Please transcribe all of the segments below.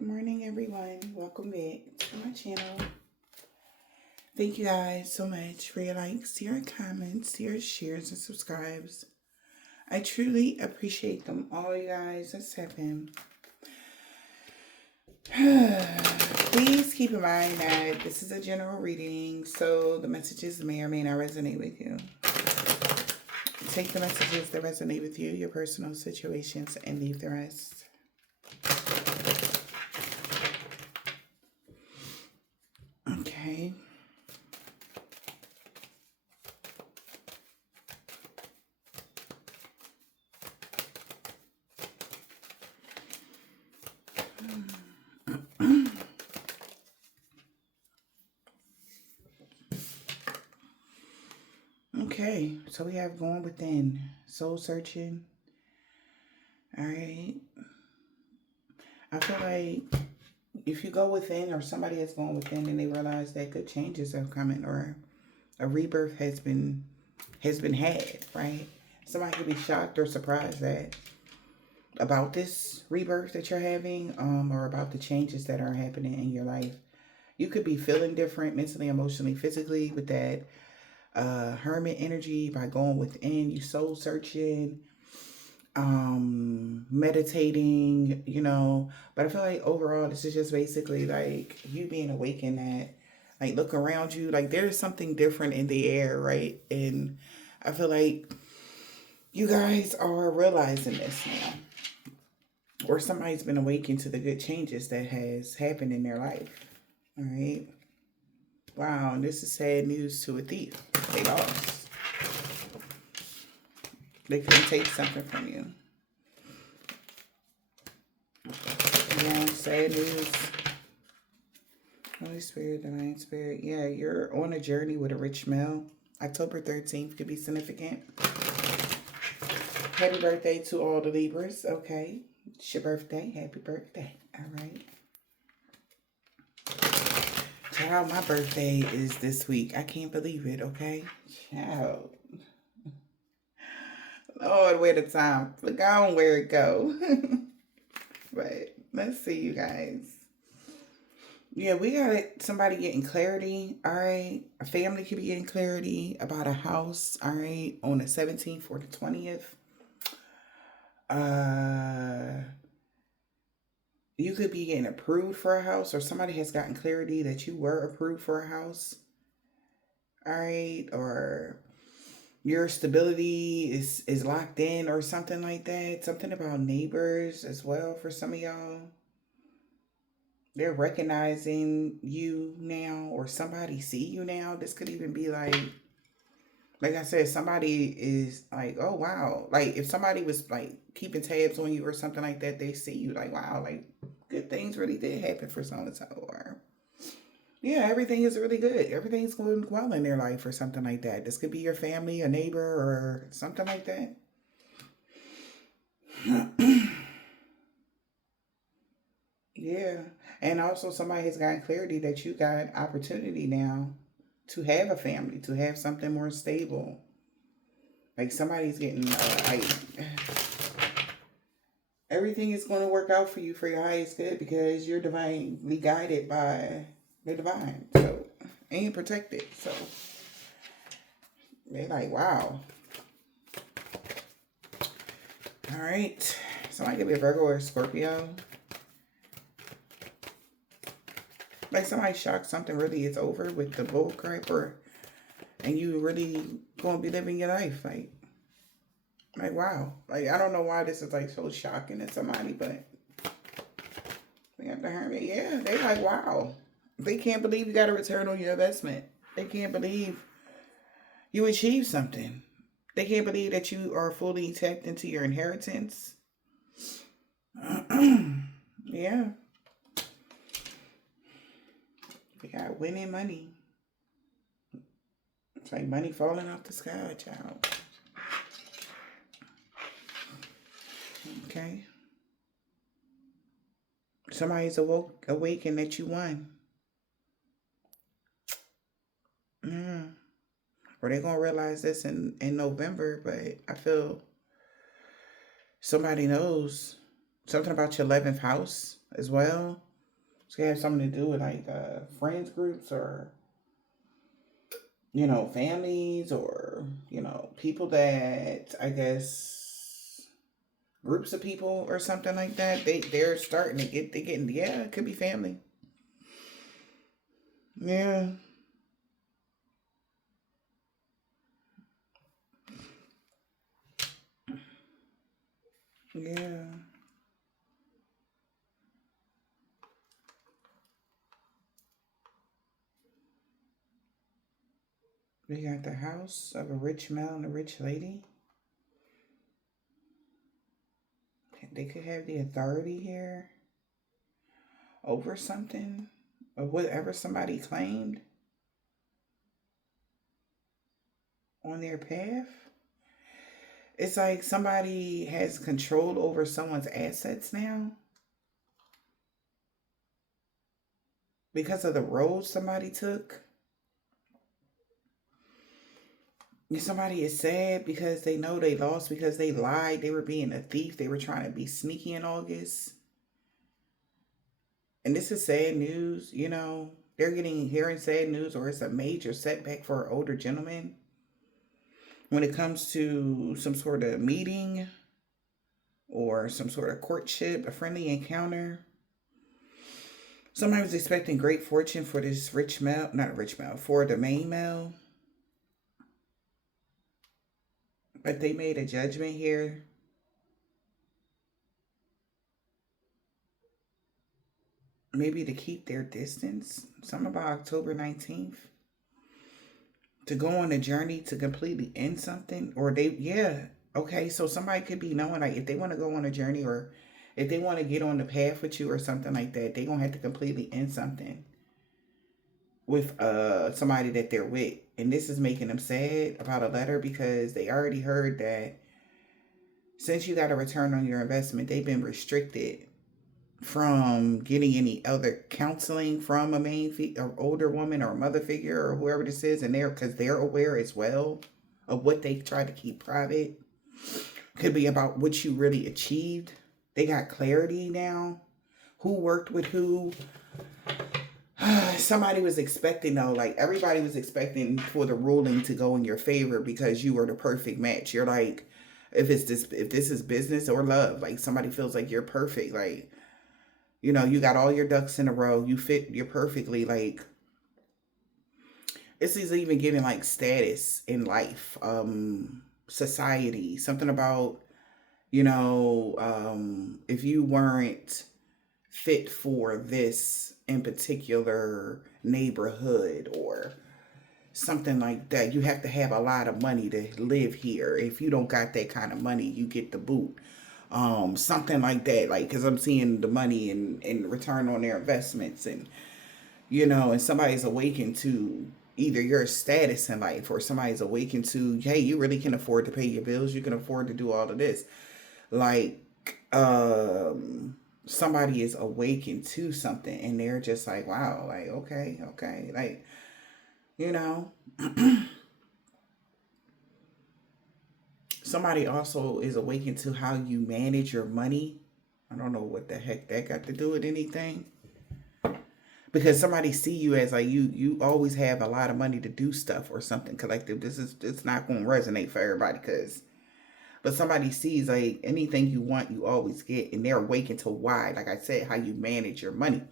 Good morning, everyone. Welcome back to my channel. Thank you guys so much for your likes, your comments, your shares, and subscribes. I truly appreciate them all, you guys. Let's have him. Please keep in mind that this is a general reading, so the messages may or may not resonate with you. Take the messages that resonate with you, your personal situations, and leave the rest. Okay. Okay, so we have going within, soul searching. All right. I feel like if you go within, or somebody is going within, and they realize that good changes are coming, or a rebirth has been had, right? Somebody could be shocked or surprised about this rebirth that you're having, or about the changes that are happening in your life. You could be feeling different mentally, emotionally, physically with that hermit energy by going within, you soul searching, meditating, but I feel like overall this is just basically like you being awakened, that like look around you, like there's something different in the air, right? And I feel like you guys are realizing this now, or somebody's been awakened to the good changes that has happened in their life. All right. Wow, and this is sad news to a thief. They lost. They couldn't take something from you. Yeah, sad news. Holy Spirit, Divine Spirit. Yeah, you're on a journey with a rich male. October 13th could be significant. Happy birthday to all the Libras. Okay. It's your birthday. Happy birthday. All right. Child, my birthday is this week. I can't believe it, okay? Child. Lord, where the time? Look on where it go. But let's see, you guys. Yeah, we got somebody getting clarity, all right? A family could be getting clarity about a house, all right, on the 17th or the 20th. You could be getting approved for a house, or somebody has gotten clarity that you were approved for a house, all right? Or your stability is locked in, or something like that. Something about neighbors as well for some of y'all. They're recognizing you now, or somebody see you now. This could even be like I said, somebody is like, oh wow. Like if somebody was like keeping tabs on you or something like that, they see you like, wow, like good things really did happen for so and so. Or yeah, everything is really good. Everything's going well in their life or something like that. This could be your family, a neighbor, or something like that. Yeah. And also somebody has gotten clarity that you got opportunity now to have a family, to have something more stable. Like somebody's getting like everything is going to work out for you for your highest good, because you're divinely guided by the divine. So, and protected. So they're like, wow. All right. Somebody could be a Virgo or a Scorpio. Like somebody shocked something really is over with the bull crap, and you really gonna be living your life. Like wow. Like I don't know why this is like so shocking to somebody, but they got the hermit. Yeah, they like wow. They can't believe you got a return on your investment. They can't believe you achieved something. They can't believe that you are fully tapped into your inheritance. Yeah. We got winning money. It's like money falling off the sky, child. Okay. Somebody's awakened that you won. Or they're going to realize this in November, but I feel somebody knows something about your 11th house as well. It's gonna have something to do with like friends groups or families or people that I guess groups of people or something like that. They're starting to get they getting yeah, it could be family. Yeah, yeah. We got the house of a rich man and a rich lady. They could have the authority here over something or whatever somebody claimed on their path. It's like somebody has control over someone's assets now because of the road somebody took. Somebody is sad because they know they lost because they lied. They were being a thief. They were trying to be sneaky in August. And this is sad news, They're getting hearing sad news, or it's a major setback for an older gentleman when it comes to some sort of meeting or some sort of courtship, a friendly encounter. Somebody was expecting great fortune for this rich male, not rich male, for the main male. But they made a judgment here. Maybe to keep their distance. Something about October 19th. To go on a journey to completely end something. Or yeah. Okay, so somebody could be knowing, like, if they want to go on a journey or if they want to get on the path with you or something like that, they're going to have to completely end something with somebody that they're with. And this is making them sad about a letter because they already heard that since you got a return on your investment, they've been restricted from getting any other counseling from a or older woman or a mother figure or whoever this is, and they're aware as well of what they try to keep private. Could be about what you really achieved. They got clarity now. Who worked with who? Somebody was expecting though, like everybody was expecting for the ruling to go in your favor because you were the perfect match. You're like, if this is business or love, like somebody feels like you're perfect, like you got all your ducks in a row, you're perfectly, like this is even giving like status in life, society, something about if you weren't fit for this in particular neighborhood or something like that. You have to have a lot of money to live here. If you don't got that kind of money, you get the boot. Something like that. Like, because I'm seeing the money and return on their investments, and somebody's awakened to either your status in life or somebody's awakened to, hey, you really can afford to pay your bills. You can afford to do all of this. Like, somebody is awakened to something and they're just like, wow, like, okay, like, you know. Somebody also is awakened to how you manage your money. I don't know what the heck that got to do with anything. Because somebody see you as like you always have a lot of money to do stuff or something collective. It's not going to resonate for everybody because but somebody sees like anything you want, you always get, and they're awakened to why. Like I said, how you manage your money.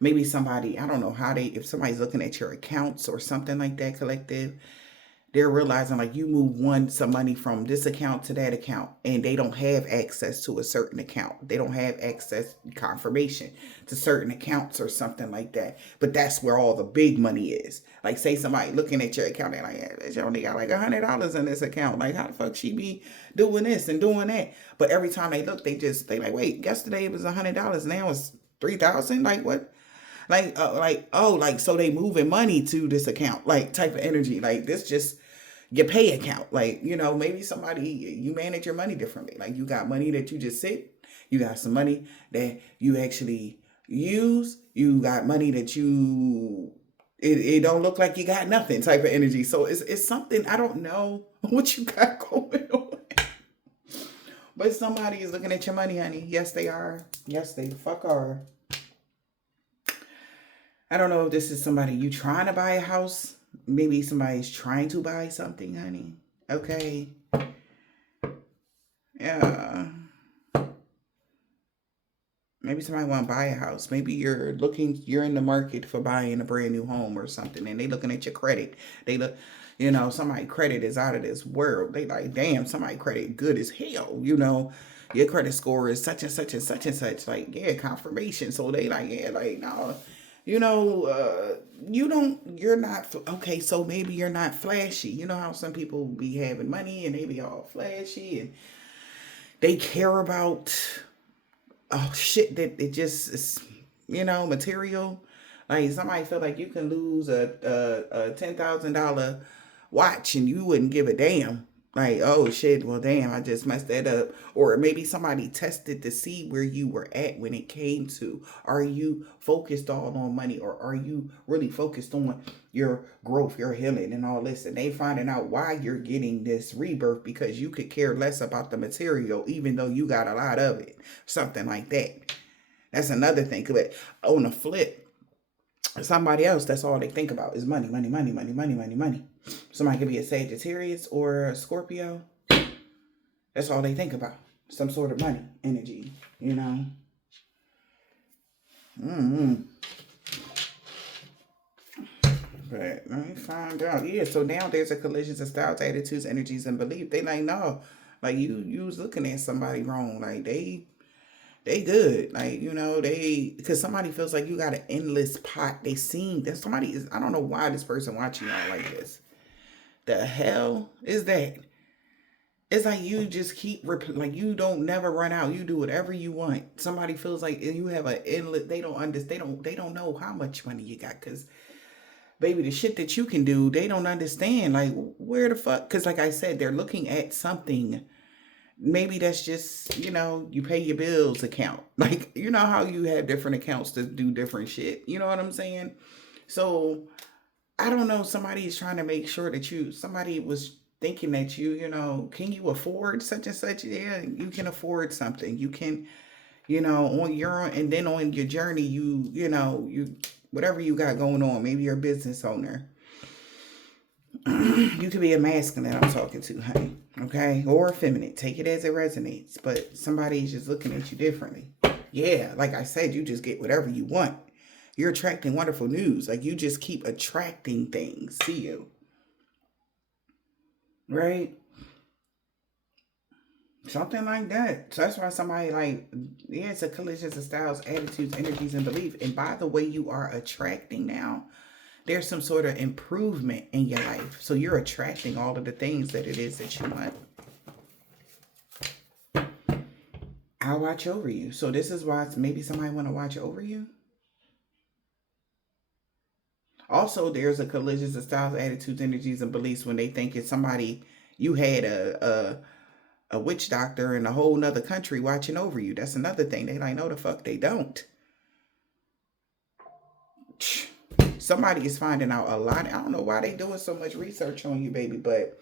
Maybe somebody, I don't know how if somebody's looking at your accounts or something like that, collective, they're realizing like you move some money from this account to that account and they don't have access to a certain account. They don't have access confirmation to certain accounts or something like that. But that's where all the big money is. Like say somebody looking at your account and like, yeah, she only got like $100 in this account. Like how the fuck she be doing this and doing that? But every time they look, they like, wait, yesterday it was $100. Now it's 3,000. Like what? Like so they moving money to this account, like type of energy. Like this just your pay account. Like, maybe you manage your money differently. Like you got money that you just sit. You got some money that you actually use. You got money that it don't look like you got nothing type of energy. So it's something, I don't know what you got going on. But somebody is looking at your money, honey. Yes, they are. Yes, they the fuck are. I don't know if this is somebody you trying to buy a house. Maybe somebody's trying to buy something, honey. Okay. Yeah. Maybe somebody want to buy a house. Maybe you're in the market for buying a brand new home or something, and they looking at your credit. They look, somebody credit is out of this world. They like, damn, somebody credit good as hell. Your credit score is such and such and such and such. Like, yeah, confirmation. So they like, yeah, like, no, you're not, okay, so maybe you're not flashy. You know how some people be having money and they be all flashy and they care about shit that it just is, material. Like somebody feel like you can lose a $10,000 watch and you wouldn't give a damn. Like, oh shit, well damn, I just messed that up. Or maybe somebody tested to see where you were at when it came to, are you focused all on money, or are you really focused on your growth, your healing and all this? And they finding out why you're getting this rebirth because you could care less about the material even though you got a lot of it. Something like that. That's another thing. But on the flip, somebody else, that's all they think about is money, money, money, money, money, money, money. Somebody could be a Sagittarius or a Scorpio. That's all they think about. Some sort of money energy, Mm-hmm. But let me find out. Yeah, so now there's a collisions of styles, attitudes, energies, and belief. They like, no, like you was looking at somebody wrong. Like they good. Like, because somebody feels like you got an endless pot. They seen that somebody is, I don't know why this person watching y'all like this. The hell is that? It's like you just keep like you don't never run out. You do whatever you want. Somebody feels like you have an endless. They don't understand. They don't know how much money you got because baby, the shit that you can do, they don't understand. Like where the fuck? Because like I said, they're looking at something. Maybe that's just you pay your bills account. Like how you have different accounts to do different shit. You know what I'm saying? So I don't know. Somebody is trying to make sure that somebody was thinking that can you afford such and such? Yeah, you can afford something. You can, and then on your journey, you, whatever you got going on, maybe you're a business owner. You could be a masculine that I'm talking to, honey. Okay? Or feminine. Take it as it resonates. But somebody's just looking at you differently. Yeah, like I said, you just get whatever you want. You're attracting wonderful news. Like you just keep attracting things to you. Right? Something like that. So that's why somebody like, yeah, it's a collision of styles, attitudes, energies, and belief. And by the way you are attracting now, there's some sort of improvement in your life. So you're attracting all of the things that it is that you want. I'll watch over you. So this is why maybe somebody want to watch over you. Also, there's a collision of styles, attitudes, energies, and beliefs when they think it's somebody you had a witch doctor in a whole nother country watching over you. That's another thing. They like, no, the fuck they don't. Somebody is finding out a lot. I don't know why they doing so much research on you, baby, but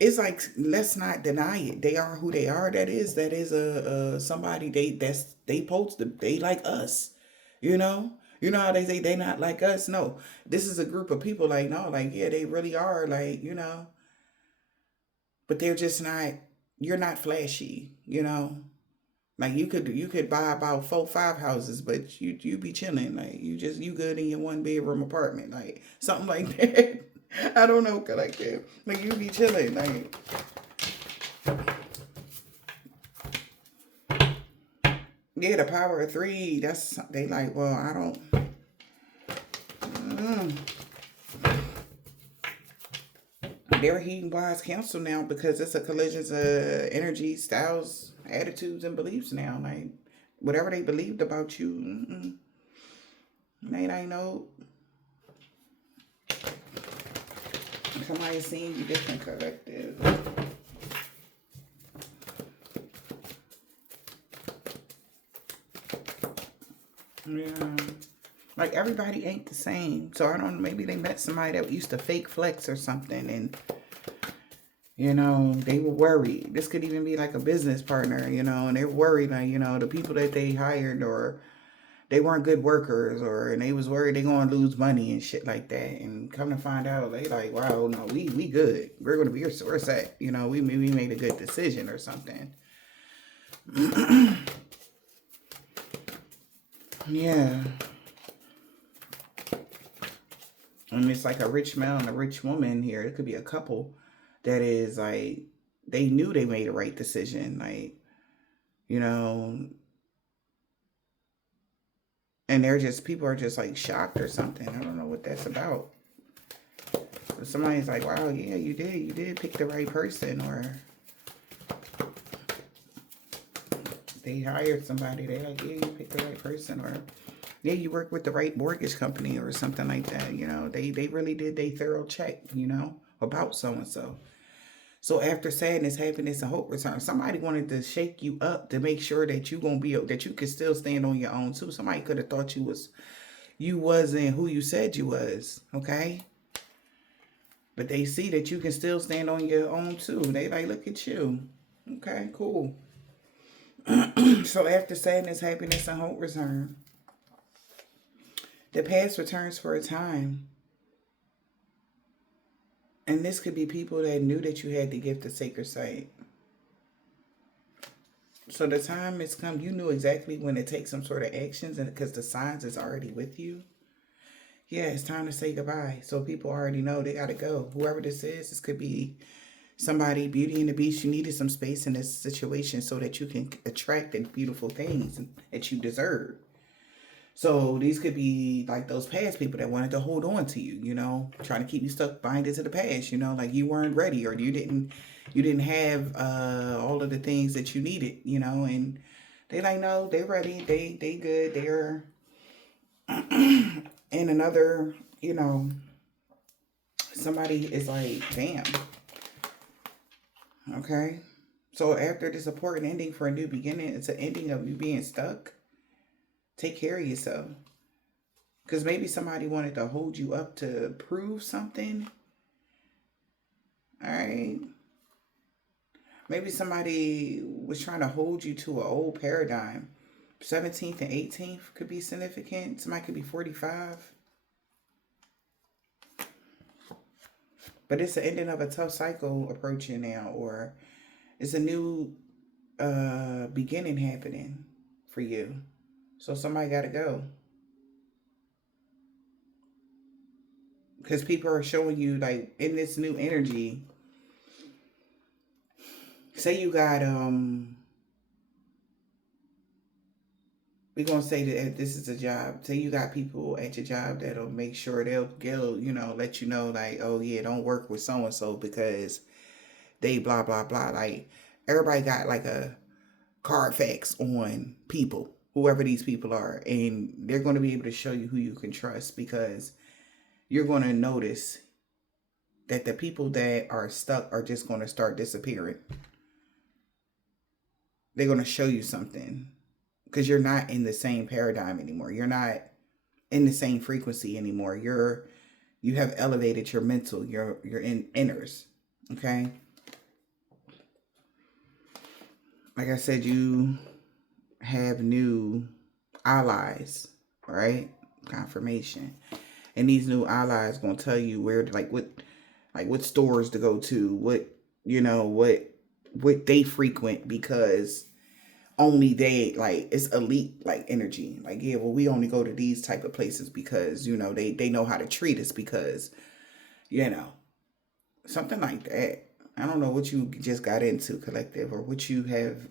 it's like, let's not deny it. They are who they are. That is a somebody they post they like us, you know. You know how they say they not like us? No, this is a group of people like, no, like, yeah, they really are, like, but they're just not, you're not flashy, like you could buy about 4, 5 houses, but you be chilling, like you good in your 1 bedroom apartment, like something like that. I don't know, like that, like you be chilling, like yeah, the power of 3. That's they like. Well, I don't. Mm, they're heeding wise counsel now because it's a collision of energy, styles, attitudes, and beliefs now. Like whatever they believed about you, they ain't know. Somebody's seeing you different, collective. Yeah. Like everybody ain't the same. So I don't know, maybe they met somebody that used to fake flex or something and they were worried. This could even be like a business partner, and they're worried like, the people that they hired or they weren't good workers, or and they was worried they gonna lose money and shit like that. And come to find out, they like, wow, no, we good. We're gonna be here. We're set. You know, we made a good decision or something. Yeah. And it's like a rich man and a rich woman here. It could be a couple that is like they knew they made a right decision. Like, you know, and they're just people are just like shocked or something. I don't know what that's about. But somebody's like, wow, yeah, you did pick the right person, or they hired somebody. They like, yeah, you picked the right person, or yeah, you work with the right mortgage company or something like that. You know, they really did a thorough check, you know, about so and so. So after sadness, happiness, and hope return, somebody wanted to shake you up to make sure that you gonna be that you could still stand on your own too. Somebody could have thought you wasn't who you said you was, okay? But they see that you can still stand on your own too. They like, look at you. Okay, cool. So after sadness, happiness, and hope return, the past returns for a time. And this could be people that knew that you had the gift of sacred sight. So the time has come. You knew exactly when to take some sort of actions, and because the signs is already with you. Yeah, it's time to say goodbye. So people already know they gotta go. Whoever this is, this could be somebody, Beauty and the Beast. You needed some space in this situation so that you can attract the beautiful things that you deserve. So these could be like those past people that wanted to hold on to you, you know, trying to keep you stuck binded to the past, you know, like you weren't ready, or you didn't have all of the things that you needed, you know, and they like, no, they're ready, they good, they're in another, you know, somebody is like, damn, okay. So after this important ending for a new beginning, it's an ending of you being stuck. Take care of yourself. Because maybe somebody wanted to hold you up to prove something. All right. Maybe somebody was trying to hold you to an old paradigm. 17th and 18th could be significant. Somebody could be 45. But it's the ending of a tough cycle approaching now, or it's a new beginning happening for you. So somebody got to go. Because people are showing you, like, in this new energy, say you got we're gonna say that this is a job. Say you got people at your job that'll make sure they'll you know, let you know, like, oh yeah, don't work with so and so because they blah blah blah. Like, everybody got like a Carfax on people, whoever these people are, and they're gonna be able to show you who you can trust, because you're gonna notice that the people that are stuck are just gonna start disappearing. They're gonna show you something, because you're not in the same paradigm anymore. You're not in the same frequency anymore. You have elevated your mental, your inners. Okay. Like I said, you have new allies, right? Confirmation. And these new allies gonna tell you where to, what stores to go to, what, you know, what they frequent, because only they, like, it's elite, like, energy. Like, yeah, well, we only go to these type of places because, you know, they know how to treat us, because, you know, something like that. I don't know what you just got into, collective, or what you have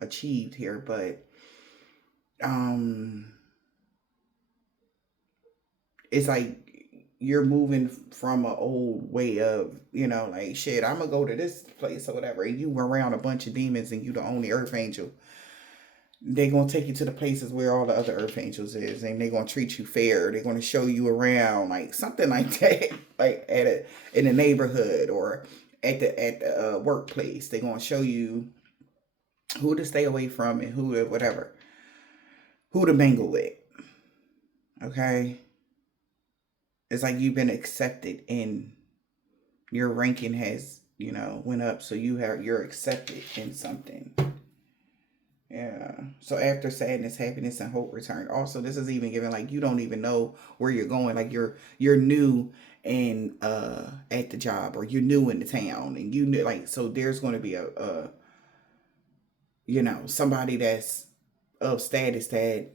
achieved here, but um it's like you're moving from an old way of, you know, like, shit, I'm gonna go to this place or whatever, and you around a bunch of demons and you the only earth angel. They gonna take you to the places where all the other earth angels is, and they gonna treat you fair. They're gonna show you around, like something like that, like in a neighborhood, or at the workplace. They gonna show you who to stay away from and who to whatever, who to mingle with. Okay, it's like you've been accepted, in your ranking has, you know, went up, so you're accepted in something. Yeah. So after sadness, happiness, and hope return. Also, this is even given like you don't even know where you're going. Like you're new and at the job, or you're new in the town, and you knew like so. There's going to be a somebody that's of status that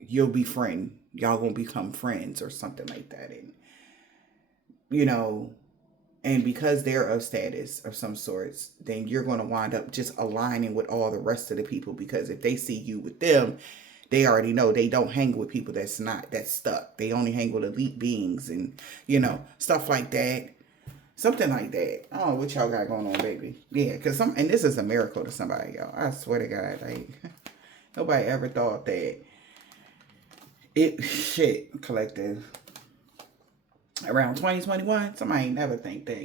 you'll be friend. Y'all gonna become friends or something like that, and you know and because they're of status of some sorts, then you're going to wind up just aligning with all the rest of the people, because if they see you with them, they already know they don't hang with people that's stuck. They only hang with elite beings, and stuff like that. Something like that. I don't know what y'all got going on, baby. Yeah, because and this is a miracle to somebody, y'all. I swear to God, like nobody ever thought that shit collective around 2021. Somebody ain't never think that,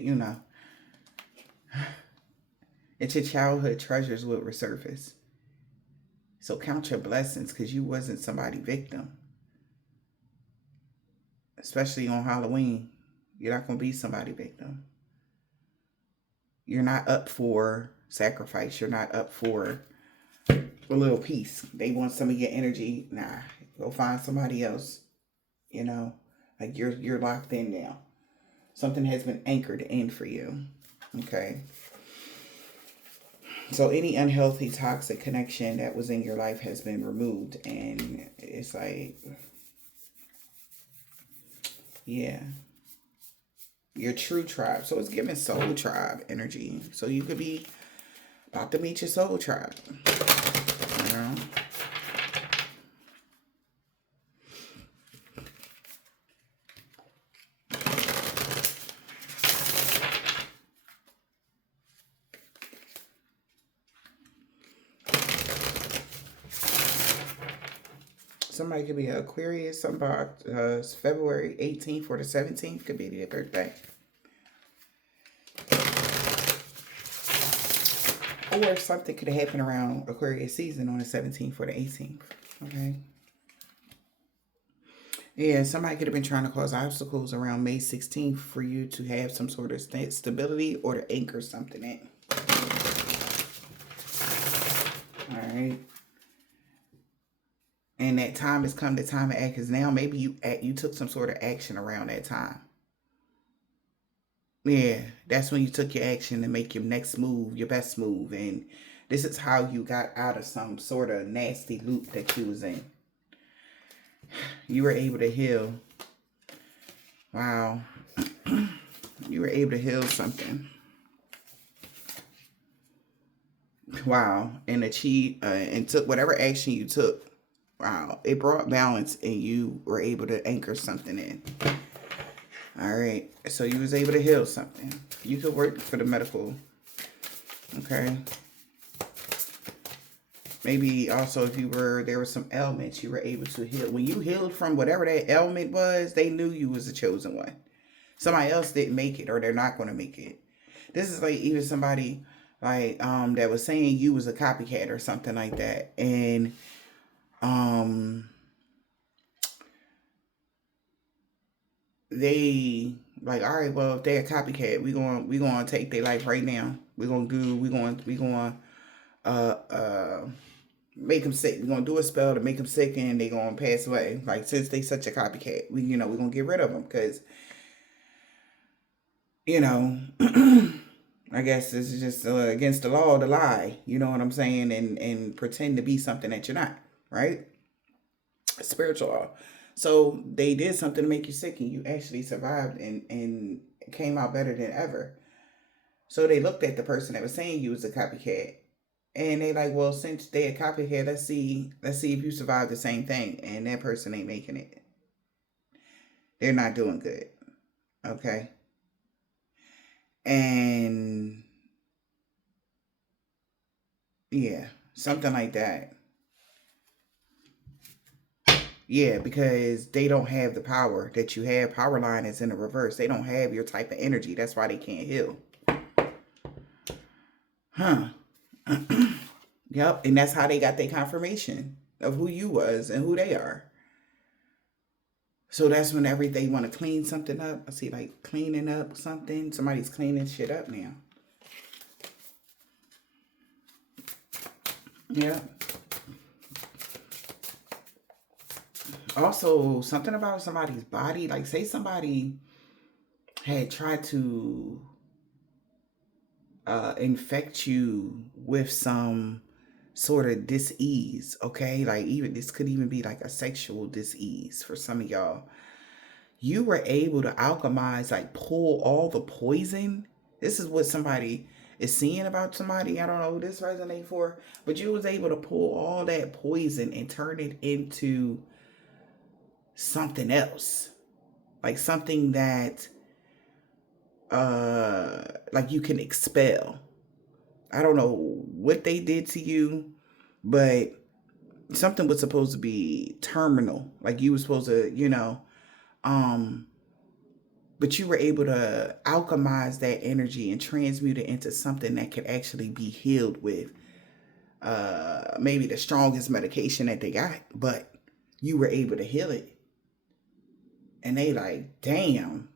that your childhood treasures would resurface. So count your blessings, because you wasn't somebody victim. Especially on Halloween. You're not going to be somebody victim. You're not up for sacrifice. You're not up for a little piece. They want some of your energy. Nah, go find somebody else. Like you're locked in now. Something has been anchored in for you. Okay. So any unhealthy, toxic connection that was in your life has been removed. And it's like, yeah, your true tribe. So it's giving soul tribe energy. So you could be about to meet your soul tribe. You know? Somebody could be an Aquarius. Something about February 18th or the 17th could be their birthday. Or something could happen around Aquarius season on the 17th or the 18th. Okay. Yeah, somebody could have been trying to cause obstacles around May 16th for you to have some sort of stability or to anchor something in. All right. And that time has come, the time to act is now. Maybe you took some sort of action around that time. Yeah, that's when you took your action to make your next move, your best move. And this is how you got out of some sort of nasty loop that you was in. You were able to heal. Wow. You were able to heal something. Wow. And achieve and took whatever action you took. Wow. It brought balance and you were able to anchor something in. All right. So you was able to heal something. You could work for the medical. Okay. Maybe also if there were some ailments you were able to heal. When you healed from whatever that ailment was, they knew you was the chosen one. Somebody else didn't make it, or they're not going to make it. This is like even somebody like that was saying you was a copycat or something like that. And they like, all right, well, if they're a copycat, we gonna take their life right now. We gonna make them sick. We're gonna do a spell to make them sick, and they gonna pass away. Like, since they such a copycat, we're gonna get rid of them, because I guess this is just against the law to lie. You know what I'm saying? And pretend to be something that you're not. Right? Spiritual law. So they did something to make you sick, and you actually survived and came out better than ever. So they looked at the person that was saying you was a copycat, and they like, well, since they a copycat, let's see if you survive the same thing. And that person ain't making it. They're not doing good. Okay. And yeah, something like that. Yeah, because they don't have the power that you have. Power line is in the reverse. They don't have your type of energy. That's why they can't heal. Huh. Yep. And that's how they got their confirmation of who you was and who they are. So that's whenever they want to clean something up. I see like cleaning up something. Somebody's cleaning shit up now. Yeah. Also, something about somebody's body, like say somebody had tried to infect you with some sort of dis-ease, okay? Like even this could even be like a sexual dis-ease for some of y'all. You were able to alchemize, like pull all the poison. This is what somebody is seeing about somebody. I don't know who this resonates for, but you was able to pull all that poison and turn it into something else. Like something that like you can expel. I don't know what they did to you, but something was supposed to be terminal. Like you were supposed to, um, but you were able to alchemize that energy and transmute it into something that could actually be healed with maybe the strongest medication that they got, but you were able to heal it. And they like, damn,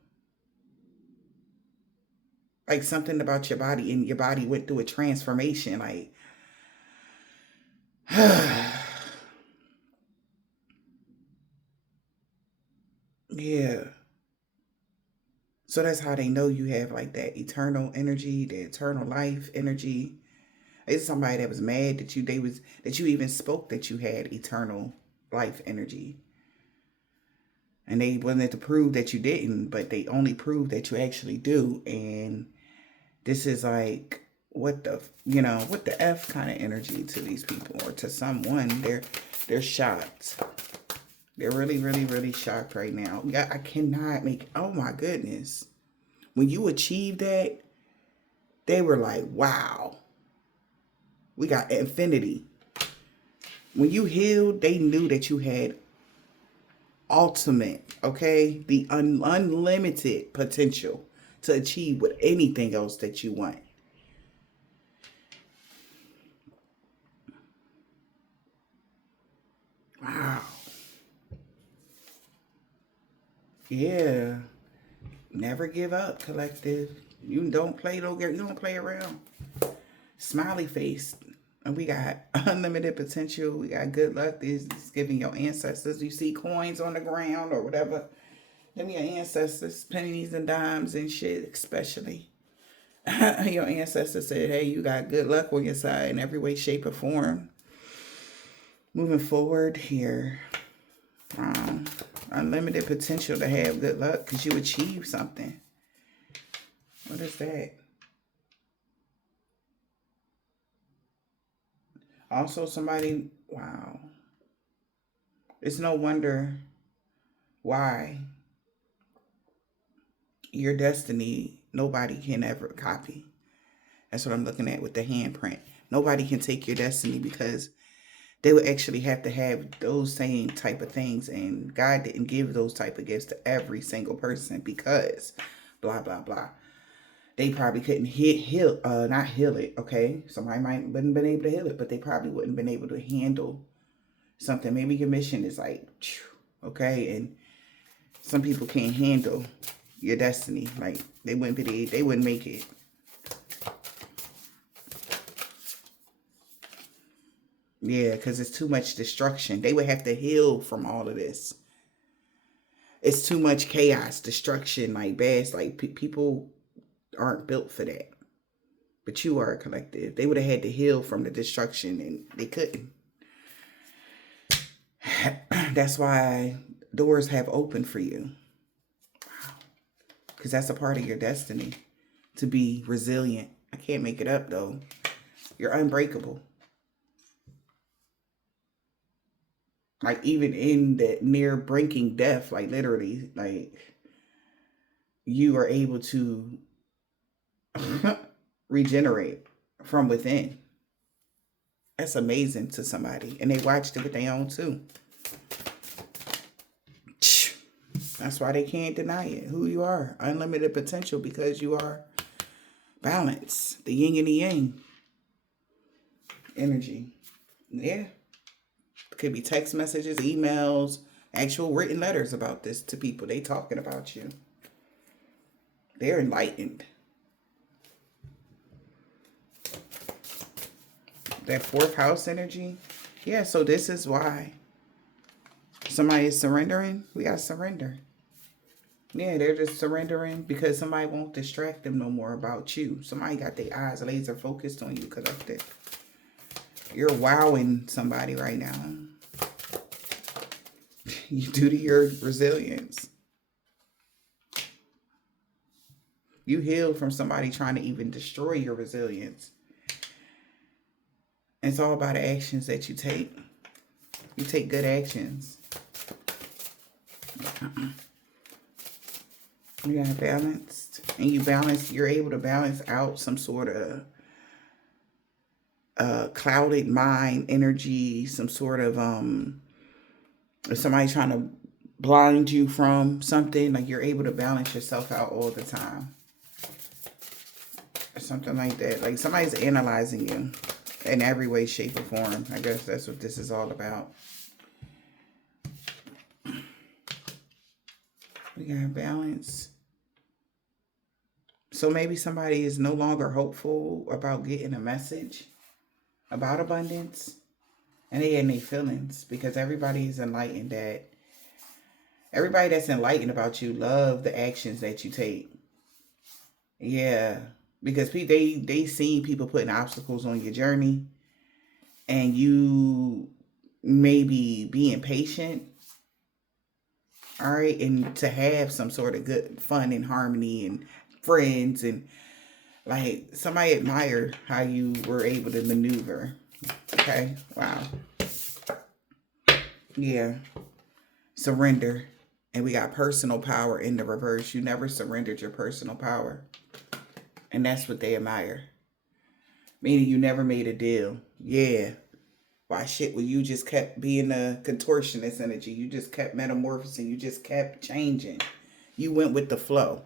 like something about your body and your body went through a transformation. Like, yeah. So that's how they know you have like that eternal energy, the eternal life energy. It's somebody that was mad that you even spoke that you had eternal life energy. And they wanted to prove that you didn't, but they only proved that you actually do. And this is like what the F kind of energy to these people or to someone. They're shocked. They're really, really, really shocked right now. Yeah, I cannot make, oh my goodness. When you achieve that, they were like, wow, we got infinity. When you healed, they knew that you had ultimate, okay? The unlimited potential to achieve with anything else that you want. Wow. Yeah. Never give up, collective. You don't play, you don't play around. Smiley face. And we got unlimited potential. We got good luck. This is giving your ancestors. You see coins on the ground or whatever. Them your ancestors, pennies and dimes and shit, especially. Your ancestors said, hey, you got good luck on your side in every way, shape, or form. Moving forward here. Unlimited potential to have good luck because you achieve something. What is that? Also, somebody, wow. It's no wonder why your destiny nobody can ever copy. That's what I'm looking at with the handprint. Nobody can take your destiny because they would actually have to have those same type of things. And God didn't give those type of gifts to every single person because blah, blah, blah. They probably couldn't not heal it, okay? Somebody might wouldn't been able to heal it, but they probably wouldn't been able to handle something. Maybe your mission is like, okay, and some people can't handle your destiny. Like they wouldn't make it. Yeah, because it's too much destruction. They would have to heal from all of this. It's too much chaos, destruction, like bad. Like people aren't built for that. But you are a collective. They would have had to heal from the destruction and they couldn't. That's why doors have opened for you. Wow. Because that's a part of your destiny to be resilient. I can't make it up though. You're unbreakable. Like even in that near breaking death, like literally, like you are able to regenerate from within. That's amazing to somebody. And they watched it with their own too. That's why they can't deny it. Who you are. Unlimited potential because you are balance. The yin and the yang. Energy. Yeah. It could be text messages, emails, actual written letters about this to people. They talking about you. They're enlightened. That fourth house energy. Yeah, so this is why somebody is surrendering. We got to surrender. Yeah, they're just surrendering because somebody won't distract them no more about you. Somebody got their eyes laser focused on you, collective. You're wowing somebody right now. Due to your resilience. You healed from somebody trying to even destroy your resilience. It's all about the actions that you take. You take good actions. You got balanced. And you're able to balance out some sort of clouded mind energy, some sort of if somebody's trying to blind you from something, like you're able to balance yourself out all the time. Or something like that. Like somebody's analyzing you in every way, shape, or form. I guess that's what this is all about. We got balance. So maybe somebody is no longer hopeful about getting a message about abundance. And they in their feelings because everybody is enlightened that everybody that's enlightened about you love the actions that you take. Yeah. Because they see people putting obstacles on your journey and you maybe being patient. All right. And to have some sort of good fun and harmony and friends and like somebody admire how you were able to maneuver. Okay. Wow. Yeah. Surrender. And we got personal power in the reverse. You never surrendered your personal power. And that's what they admire. Meaning you never made a deal. Yeah. Why shit, well, you just kept being a contortionist energy. You just kept metamorphosing. You just kept changing. You went with the flow.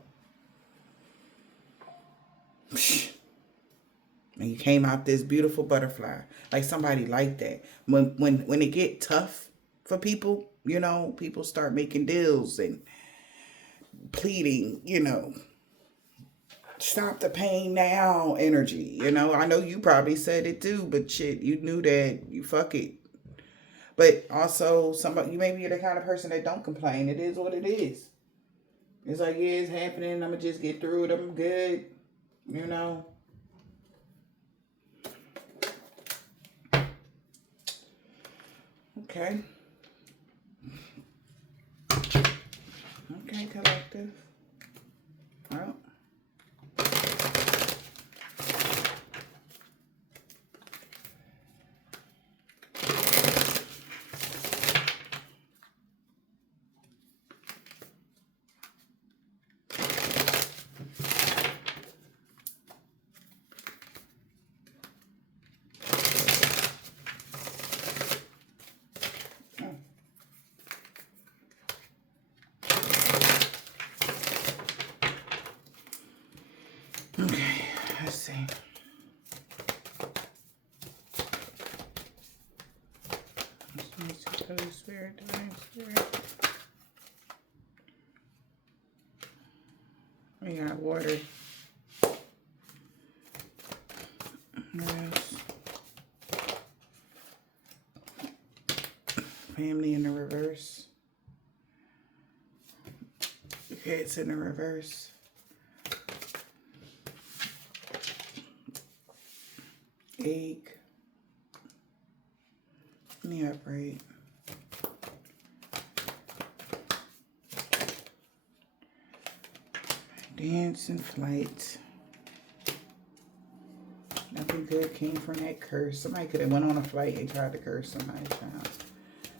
And you came out this beautiful butterfly. Like somebody like that. When it get tough for people, you know, people start making deals and pleading, you know, stop the pain now energy. You know, I know you probably said it too, but shit, you knew that you fuck it. But also somebody, you maybe you're the kind of person that don't complain. It is what it is. It's like, yeah, it's happening. I'm gonna just get through it. I'm good. You know. Okay. Okay, collective. Well. Okay, let's see. Holy Spirit, Divine Spirit. We got water. Yes. Family in the reverse. Kids in the reverse. Egg. The upright. Dance and flight. Nothing good came from that curse. Somebody could have went on a flight and tried to curse somebody.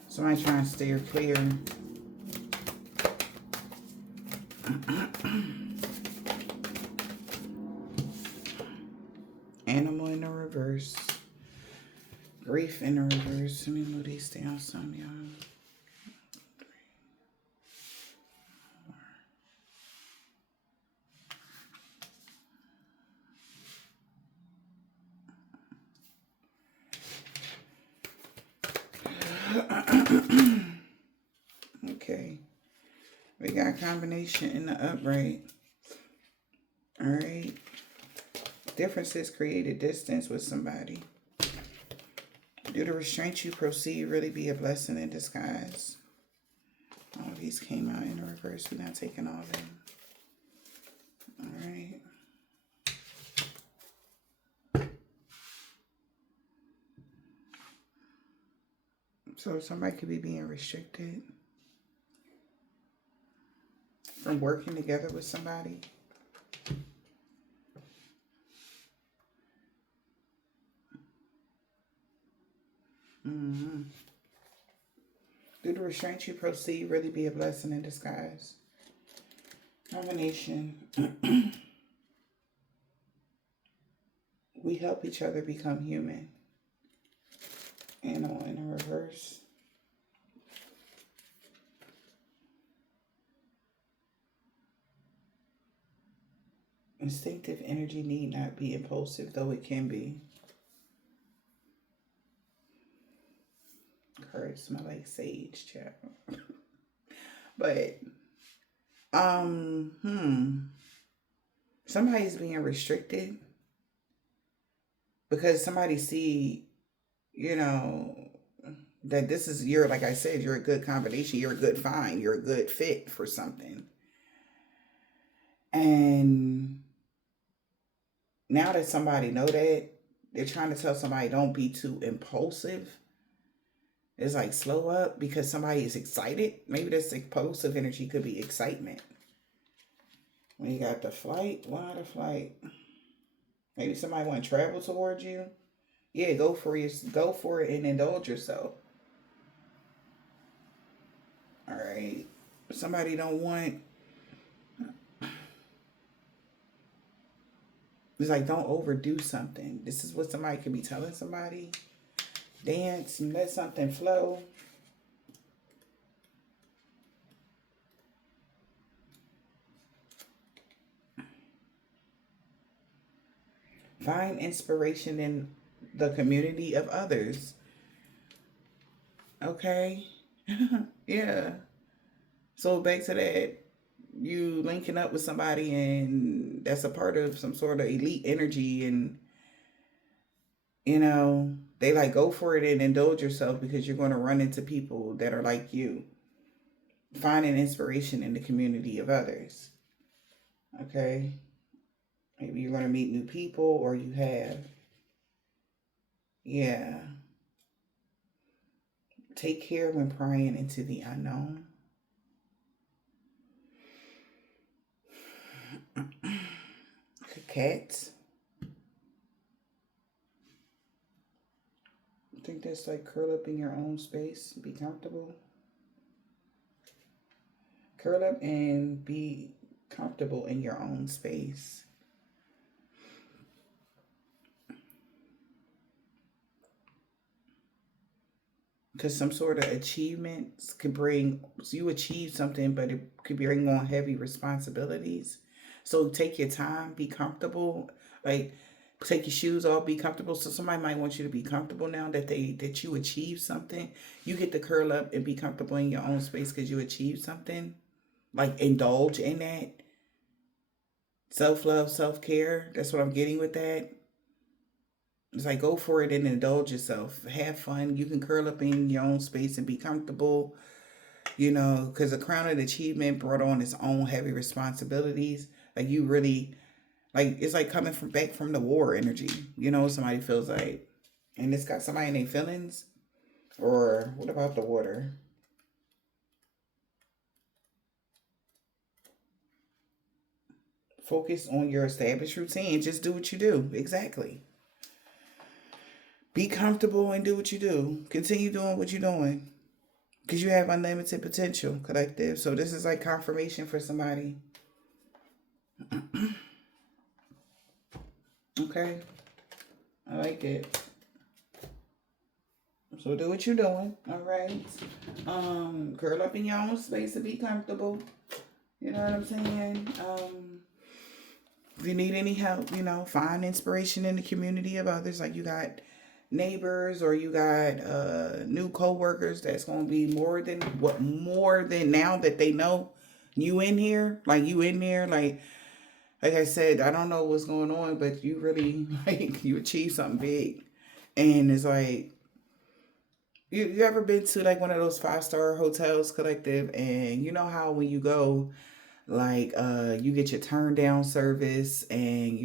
Somebody trying to steer clear. Animal in the reverse. Grief in the reverse. Let me move these down some, y'all. Okay. We got combination in the upright. All right. Differences created distance with somebody. Do the restraint you proceed really be a blessing in disguise? All of these came out in reverse. We're not taking all of them. All right. So somebody could be being restricted from working together with somebody. Mm-hmm. Do the restraint you proceed really be a blessing in disguise? Combination. We help each other become human. Animal in a reverse. Instinctive energy need not be impulsive, though it can be. Courage smell like sage, child. But, somebody's being restricted because somebody see, you know, that this is, you're, like I said, you're a good combination, you're a good find, you're a good fit for something. And now that somebody know that, they're trying to tell somebody don't be too impulsive. It's like slow up because somebody is excited. Maybe this impulsive energy could be excitement. When you got the flight, why the flight? Maybe somebody want to travel towards you. Yeah, go for it and indulge yourself. All right. Somebody don't want. It's like don't overdo something. This is what somebody could be telling somebody. Dance and let something flow. Find inspiration in the community of others. Okay. Yeah. So back to that, you linking up with somebody and that's a part of some sort of elite energy, and they like go for it and indulge yourself because you're going to run into people that are like you. Finding inspiration in the community of others. Okay. Maybe you're going to meet new people or you have. Yeah. Take care when prying into the unknown. Cats. I think that's like curl up in your own space. Be comfortable. Curl up and be comfortable in your own space. Because some sort of achievements could bring, so you achieve something, but it could bring on heavy responsibilities. So take your time, be comfortable, like take your shoes off, be comfortable. So somebody might want you to be comfortable now that you achieved something. You get to curl up and be comfortable in your own space because you achieved something. Like indulge in that. Self-love, self-care. That's what I'm getting with that. It's like go for it and indulge yourself. Have fun. You can curl up in your own space and be comfortable, because the crown of achievement brought on its own heavy responsibilities. Like you really, like it's like coming from back from the war energy. Somebody feels like, and it's got somebody in their feelings. Or what about the water? Focus on your established routine. Just do what you do. Exactly. Be comfortable and do what you do. Continue doing what you're doing. Because you have unlimited potential, collective. So this is like confirmation for somebody. Okay. I like it. So do what you're doing. All right. Curl up in your own space and be comfortable. You know what I'm saying? If you need any help, find inspiration in the community of others. Like you got neighbors or you got new co-workers that's going to be more than now that they know you in here. Like you in there. Like I said, I don't know what's going on, but you really, like, you achieved something big. And it's like, You ever been to like one of those 5-star hotels collective, and you know how when you go, like you get your turn down service, and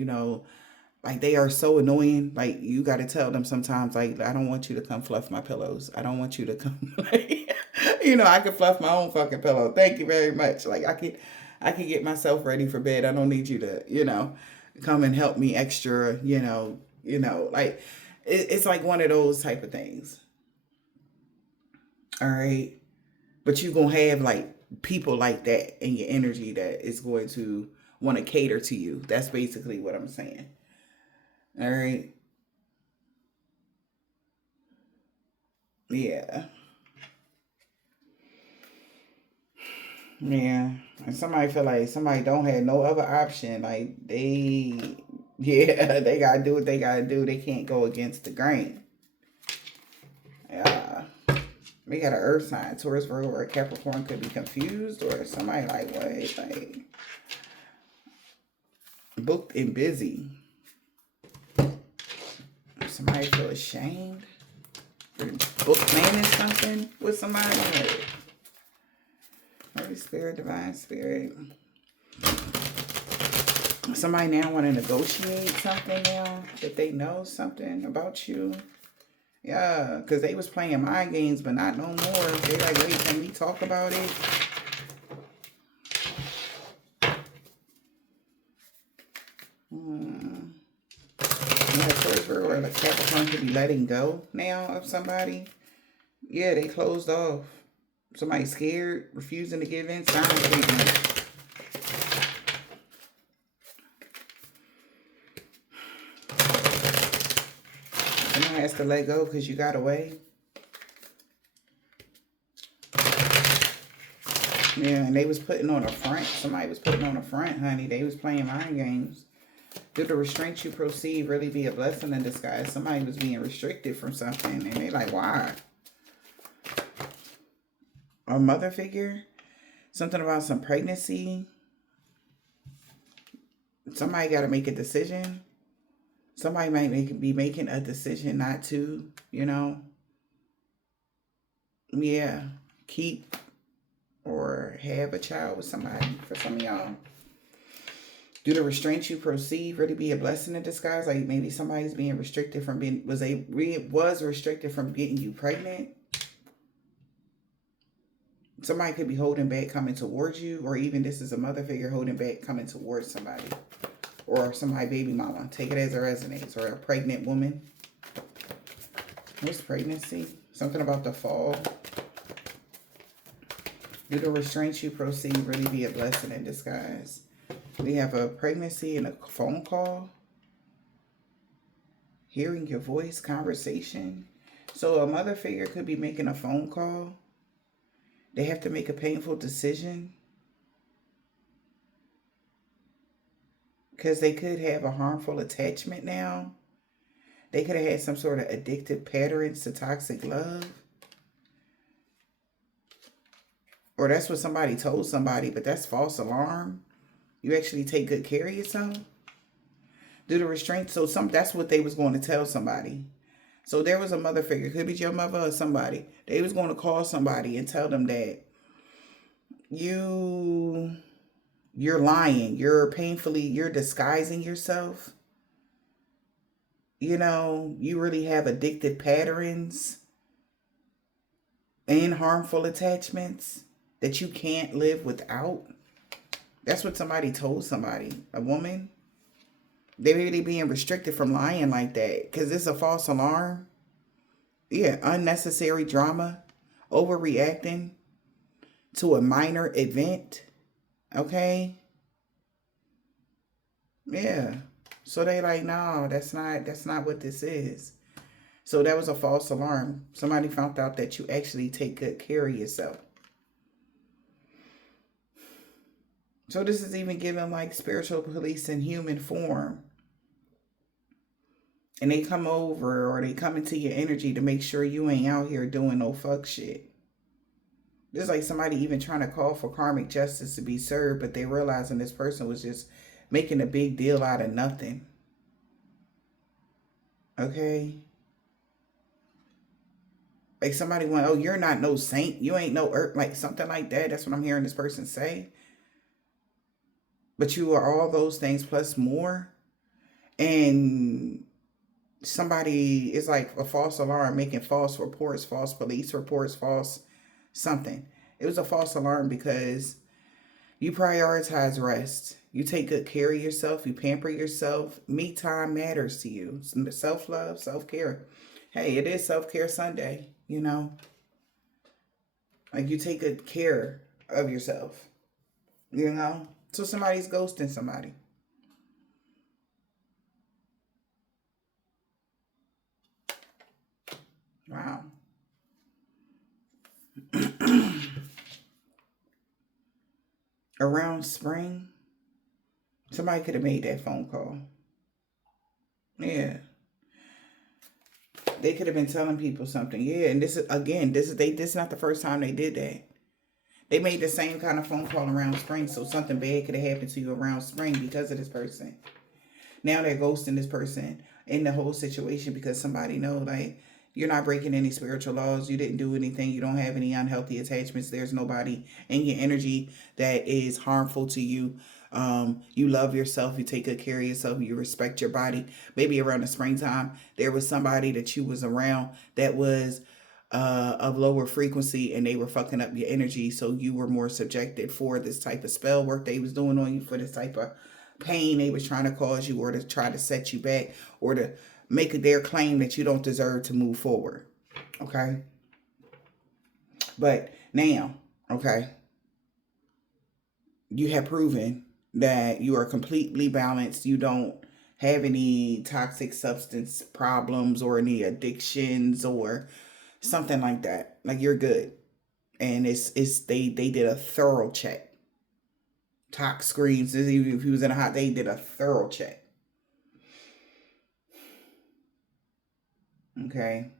like they are so annoying. Like you got to tell them sometimes, like, I don't want you to come fluff my pillows. I don't want you to come. Like, I can fluff my own fucking pillow. Thank you very much. Like I can get myself ready for bed. I don't need you to, come and help me extra. Like it's like one of those type of things. All right, but you gonna have like people like that in your energy that is going to want to cater to you. That's basically what I'm saying. All right. Yeah. Yeah. And somebody feel like somebody don't have no other option. Like yeah, they gotta do what they gotta do. They can't go against the grain. Yeah. We got an earth sign, Taurus, Virgo, or Capricorn could be confused, or somebody like, wait, like booked and busy. Somebody feel ashamed. Book planning something with somebody. Like, Holy Spirit, Divine Spirit. Somebody now want to negotiate something now that they know something about you. Yeah, because they was playing mind games, but not no more. They like, wait, can we talk about it? Yeah, first or like Capricorn could be letting go now of somebody. Yeah, they closed off. Somebody scared, refusing to give in, silent treatment. Somebody has to let go because you got away. Yeah, and they was putting on a front. Somebody was putting on a front, honey. They was playing mind games. Did the restraint you proceed really be a blessing in disguise? Somebody was being restricted from something, and they like, why? A mother figure? Something about some pregnancy? Somebody got to make a decision. Somebody might be making a decision not to, yeah, keep or have a child with somebody. For some of y'all, do the restraints you proceed really be a blessing in disguise? Like maybe somebody's being restricted from being was restricted from getting you pregnant. Somebody could be holding back coming towards you, or even this is a mother figure holding back coming towards somebody, or somebody baby mama. Take it as it resonates, or a pregnant woman. What's pregnancy? Something about the fall. Do the restraints you proceed really be a blessing in disguise? We have a pregnancy and a phone call. Hearing your voice, conversation. So a mother figure could be making a phone call. They have to make a painful decision because they could have a harmful attachment now. They could have had some sort of addictive patterns to toxic love. Or that's what somebody told somebody, but that's false alarm. You actually take good care of yourself. Do the restraint. So that's what they was going to tell somebody. So there was a mother figure, could be your mother or somebody. They was going to call somebody and tell them that you're lying. You're disguising yourself. You really have addicted patterns and harmful attachments that you can't live without. That's what somebody told somebody. A woman. They really being restricted from lying like that because it's a false alarm. Yeah, unnecessary drama, overreacting to a minor event. Okay. Yeah. So they like, no, that's not what this is. So that was a false alarm. Somebody found out that you actually take good care of yourself. So this is even given like spiritual police in human form. And they come over or they come into your energy to make sure you ain't out here doing no fuck shit. There's like somebody even trying to call for karmic justice to be served, but they realizing this person was just making a big deal out of nothing. Okay? Like somebody went, oh, you're not no saint. You ain't no earth. Like something like that. That's what I'm hearing this person say. But you are all those things plus more. And somebody is like a false alarm, making false reports, false police reports, false something. It was a false alarm because you prioritize rest. You take good care of yourself. You pamper yourself. Me time matters to you. Self-love, self-care. Hey, it is self-care Sunday, you know. Like you take good care of yourself, you know. So somebody's ghosting somebody. Wow. Around spring, somebody could have made that phone call. Yeah. They could have been telling people something. Yeah, and this is again, this is not the first time they did that. They made the same kind of phone call around spring, so something bad could have happened to you around spring because of this person. Now they're ghosting this person in the whole situation because somebody know like you're not breaking any spiritual laws. You didn't do anything. You don't have any unhealthy attachments. There's nobody in your energy that is harmful to you. You love yourself. You take good care of yourself. You respect your body. Maybe around the springtime, there was somebody that you was around that was of lower frequency and they were fucking up your energy. So you were more subjected for this type of spell work they was doing on you, for this type of pain they was trying to cause you, or to try to set you back, or to make their claim that you don't deserve to move forward. Okay. But now, okay, you have proven that you are completely balanced. You don't have any toxic substance problems or any addictions or something like that. Like you're good. And they did a thorough check. Tox screens, even if he was in a hot, they did a thorough check. Okay.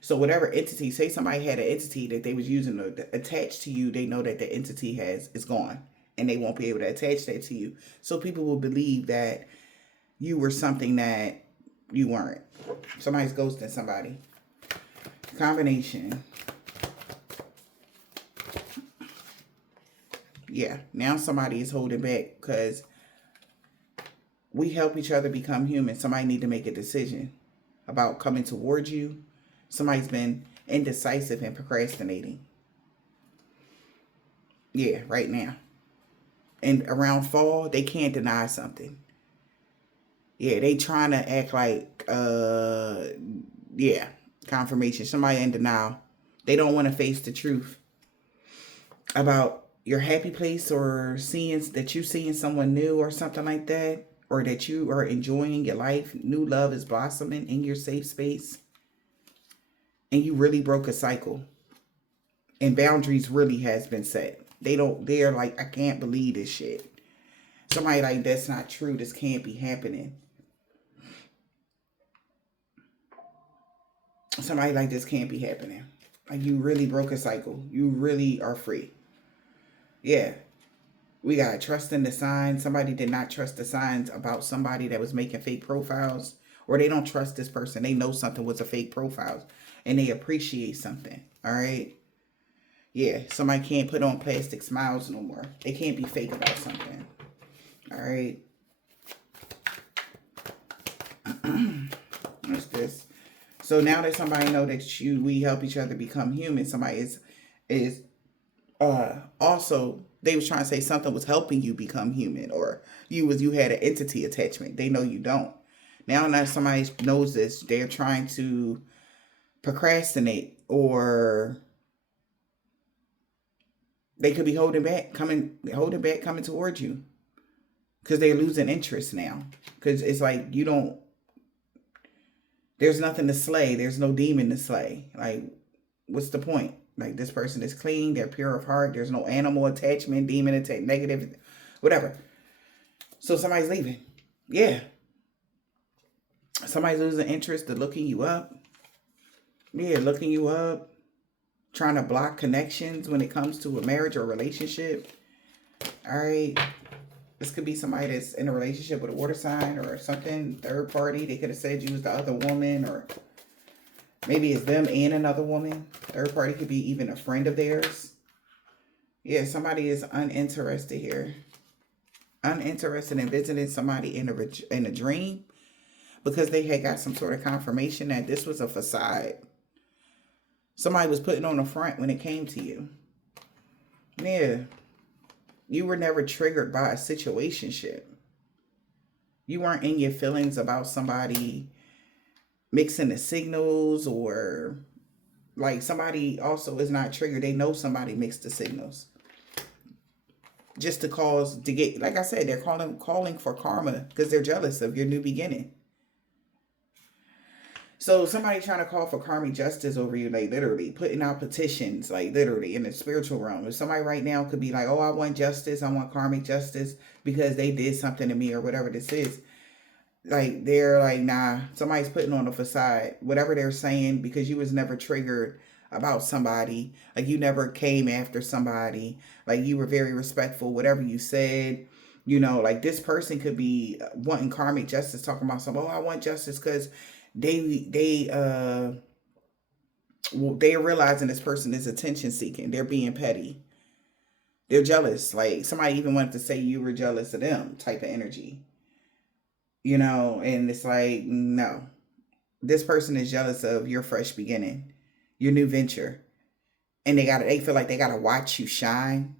So whatever entity, say somebody had an entity that they was using to attach to you, they know that the entity is gone, and they won't be able to attach that to you. So people will believe that you were something that you weren't. Somebody's ghosting somebody. Combination. Yeah, now somebody is holding back because we help each other become human. Somebody need to make a decision about coming towards you. Somebody's been indecisive and procrastinating. Yeah, right now. And around fall, they can't deny something. Yeah, they trying to act like, yeah, confirmation. Somebody in denial. They don't want to face the truth about your happy place, or seeing that you seeing someone new or something like that, or that you are enjoying your life. New love is blossoming in your safe space. And you really broke a cycle. And boundaries really has been set. They're like, I can't believe this shit. Somebody like, that's not true. This can't be happening. Somebody like, this can't be happening. Like, you really broke a cycle. You really are free. Yeah. We got to trust in the signs. Somebody did not trust the signs about somebody that was making fake profiles. Or they don't trust this person. They know something was a fake profile. And they appreciate something. All right? Yeah. Somebody can't put on plastic smiles no more. They can't be fake about something. All right? What's this? So now that somebody know that we help each other become human, somebody is also, they was trying to say something was helping you become human, or you had an entity attachment. They know you don't. Now that somebody knows this, they're trying to procrastinate, or they could be holding back coming towards you because they're losing interest now, because it's like there's nothing to slay. There's no demon to slay. Like, what's the point? Like, this person is clean. They're pure of heart. There's no animal attachment, demon attachment, negative, whatever. So somebody's leaving. Yeah. Somebody's losing interest. They're looking you up. Yeah, looking you up. Trying to block connections when it comes to a marriage or a relationship. All right. This could be somebody that's in a relationship with a water sign or something, third party. They could have said you was the other woman, or Maybe it's them and another woman. Third party could be even a friend of theirs. Yeah, somebody is uninterested here. Uninterested in visiting somebody in a dream because they had got some sort of confirmation that this was a facade. Somebody was putting on a front when it came to you. Yeah. You were never triggered by a situationship. You weren't in your feelings about somebody mixing the signals, or like somebody also is not triggered. They know somebody mixed the signals. Just to get, like I said, they're calling for karma because they're jealous of your new beginning. So somebody trying to call for karmic justice over you, like literally putting out petitions, like literally in the spiritual realm. If somebody right now could be like, oh, I want justice, I want karmic justice because they did something to me or whatever this is. Like they're like, nah, somebody's putting on a facade, whatever they're saying, because you was never triggered about somebody. Like you never came after somebody. Like you were very respectful, whatever you said. You know, like this person could be wanting karmic justice, talking about something. Oh, I want justice because they're realizing this person is attention seeking. They're being petty. They're jealous. Like somebody even wanted to say you were jealous of them type of energy. You know, and it's like, no. This person is jealous of your fresh beginning, your new venture. And they feel like they gotta watch you shine.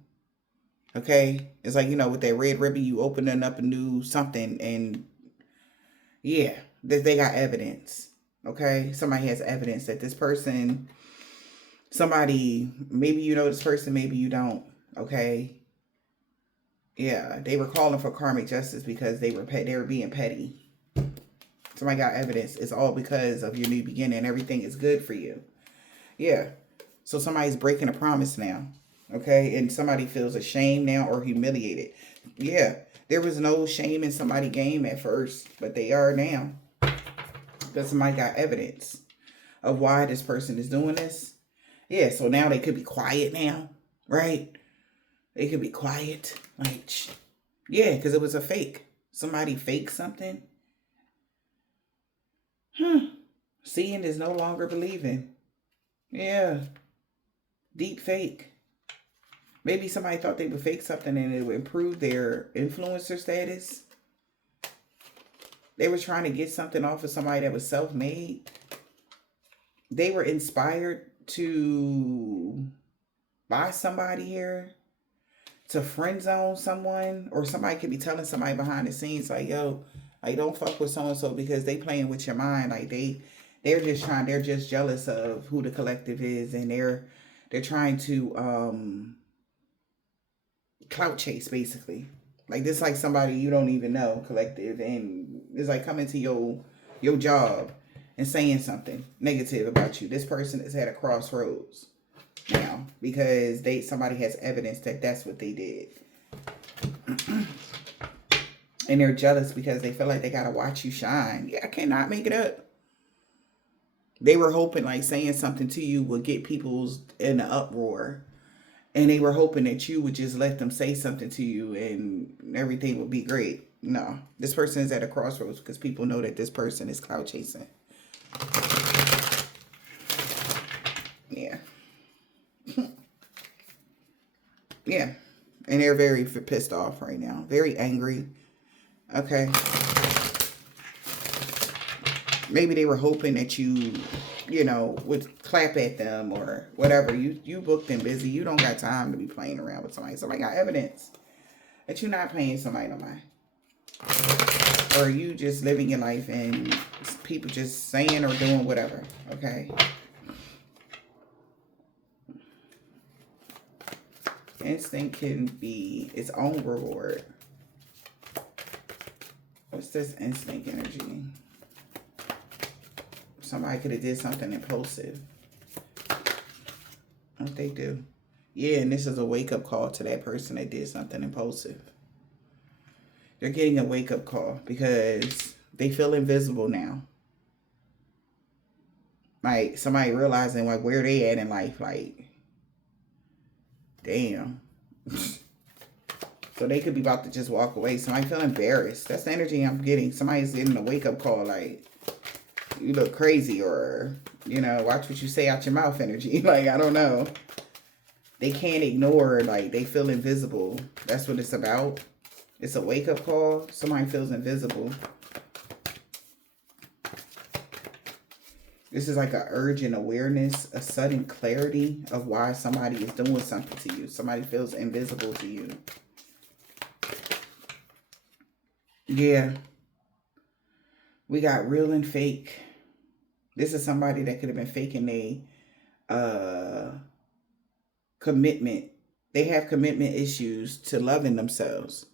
Okay? It's like, you know, with that red ribbon, you opening up a new something, and yeah, they got evidence. Okay? Somebody has evidence that this person, somebody, maybe you know this person, maybe you don't. Okay? Yeah, they were calling for karmic justice because they were being petty. Somebody got evidence. It's all because of your new beginning. Everything is good for you. Yeah. So somebody's breaking a promise now. Okay? And somebody feels ashamed now or humiliated. Yeah. There was no shame in somebody's game at first, but they are now. Because somebody got evidence of why this person is doing this. Yeah, so now they could be quiet now, right? They could be quiet. Like, yeah, because it was a fake. Somebody faked something. Seeing is no longer believing. Yeah. Deep fake. Maybe somebody thought they would fake something and it would improve their influencer status. They were trying to get something off of somebody that was self-made. They were inspired to buy somebody here, to friend zone someone, or somebody could be telling somebody behind the scenes like, yo, like don't fuck with so-and-so because they playing with your mind. Like they're just jealous of who the collective is, and they're trying to clout chase basically. Like this, like somebody you don't even know, collective, and it's like coming to your job and saying something negative about you. This person is at a crossroads now because somebody has evidence that that's what they did. And they're jealous because they feel like they gotta watch you shine. Yeah, I cannot make it up. They were hoping like saying something to you would get people in an uproar. And they were hoping that you would just let them say something to you and everything would be great. No, this person is at a crossroads because people know that this person is clout chasing. Yeah. Yeah. And they're very pissed off right now. Very angry. Okay. Maybe they were hoping that you know, would clap at them or whatever. You booked and busy. You don't got time to be playing around with somebody. Somebody got evidence that you're not paying somebody no mind. Or you just living your life and people just saying or doing whatever. Okay. Instinct can be its own reward. What's this instinct energy? Somebody could have did something impulsive. What they do? Yeah, and this is a wake-up call to that person that did something impulsive. They're getting a wake-up call because they feel invisible now. Like, somebody realizing, like, where they at in life. Like, damn. So they could be about to just walk away. Somebody feel embarrassed. That's the energy I'm getting. Somebody's getting a wake-up call, like, you look crazy, or Watch what you say out your mouth energy. Like, I don't know. They can't ignore, like, they feel invisible. That's what it's about. It's a wake-up call. Somebody feels invisible. This is like an urgent awareness, a sudden clarity of why somebody is doing something to you. Somebody feels invisible to you. Yeah. We got real and fake. This is somebody that could have been faking a commitment. They have commitment issues to loving themselves.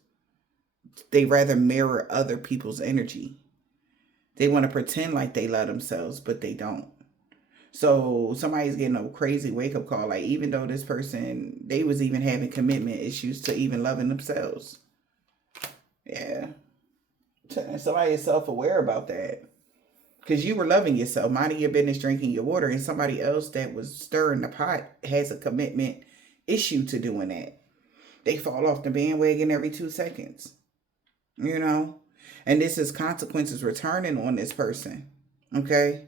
They rather mirror other people's energy. They want to pretend like they love themselves, but they don't. So somebody's getting a crazy wake-up call. Like, even though this person, they was even having commitment issues to even loving themselves. Yeah. Somebody is self-aware about that. Because you were loving yourself, minding your business, drinking your water, and somebody else that was stirring the pot has a commitment issue to doing that. They fall off the bandwagon every 2 seconds. And this is consequences returning on this person. Okay?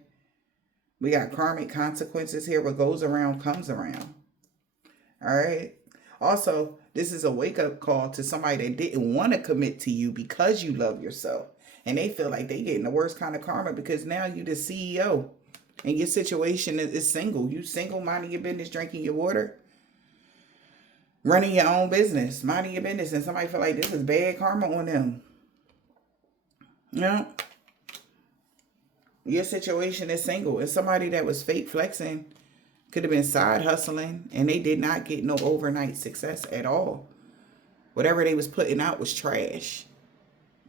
We got karmic consequences here. What goes around comes around. All right? Also, this is a wake-up call to somebody that didn't want to commit to you because you love yourself. And they feel like they getting the worst kind of karma because now you the CEO. And your situation is single. You single, minding your business, drinking your water, running your own business, minding your business. And somebody feel like this is bad karma on them. Your situation is single. And somebody that was fake flexing could have been side hustling, and they did not get no overnight success at all. Whatever they was putting out was trash.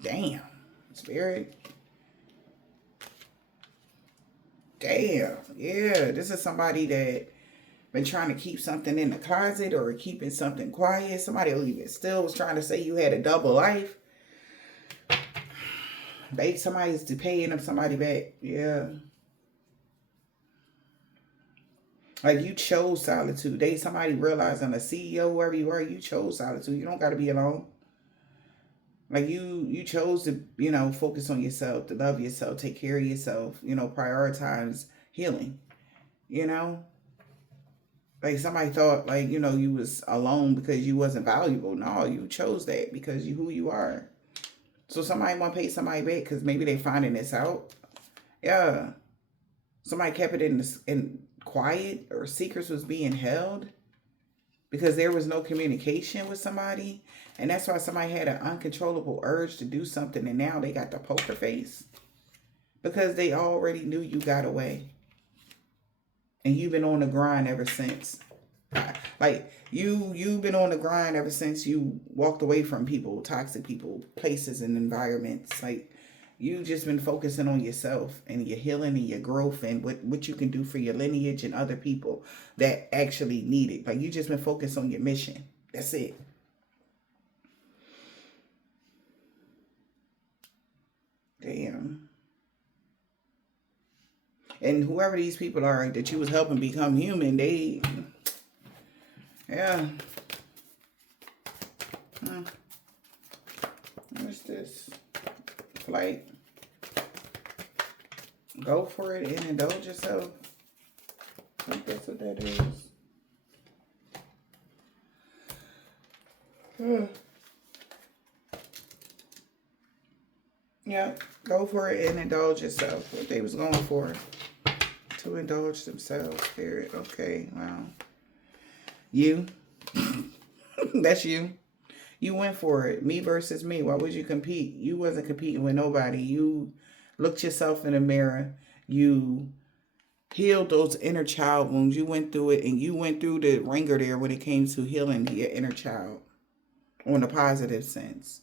Damn. Spirit. Damn. Yeah, this is somebody that been trying to keep something in the closet or keeping something quiet. Somebody even still was trying to say you had a double life. Somebody's paying up somebody back. Yeah. Like, you chose solitude. Somebody realizing, a CEO, whoever you are, you chose solitude. You don't got to be alone. Like, you chose to, focus on yourself, to love yourself, take care of yourself, prioritize healing, Like, somebody thought, like, you was alone because you wasn't valuable. No, you chose that because who you are. So somebody want to pay somebody back because maybe they finding this out. Yeah. Somebody kept it in quiet, or secrets was being held because there was no communication with somebody. And that's why somebody had an uncontrollable urge to do something, and now they got the poker face because they already knew you got away. And you've been on the grind ever since. Like, you've been on the grind ever since you walked away from people, toxic people, places, and environments. Like, you just been focusing on yourself and your healing and your growth and what you can do for your lineage and other people that actually need it. Like, you just been focused on your mission. That's it. Damn. And whoever these people are that you was helping become human, yeah. What's this? Flight. Go for it and indulge yourself. I think that's what that is. Yeah, go for it and indulge yourself. What they was going for. To indulge themselves. Spirit. Okay, wow. You. That's you. You went for it. Me versus me. Why would you compete? You wasn't competing with nobody. You looked yourself in the mirror. You healed those inner child wounds. You went through it, and you went through the ringer there when it came to healing your inner child on a positive sense.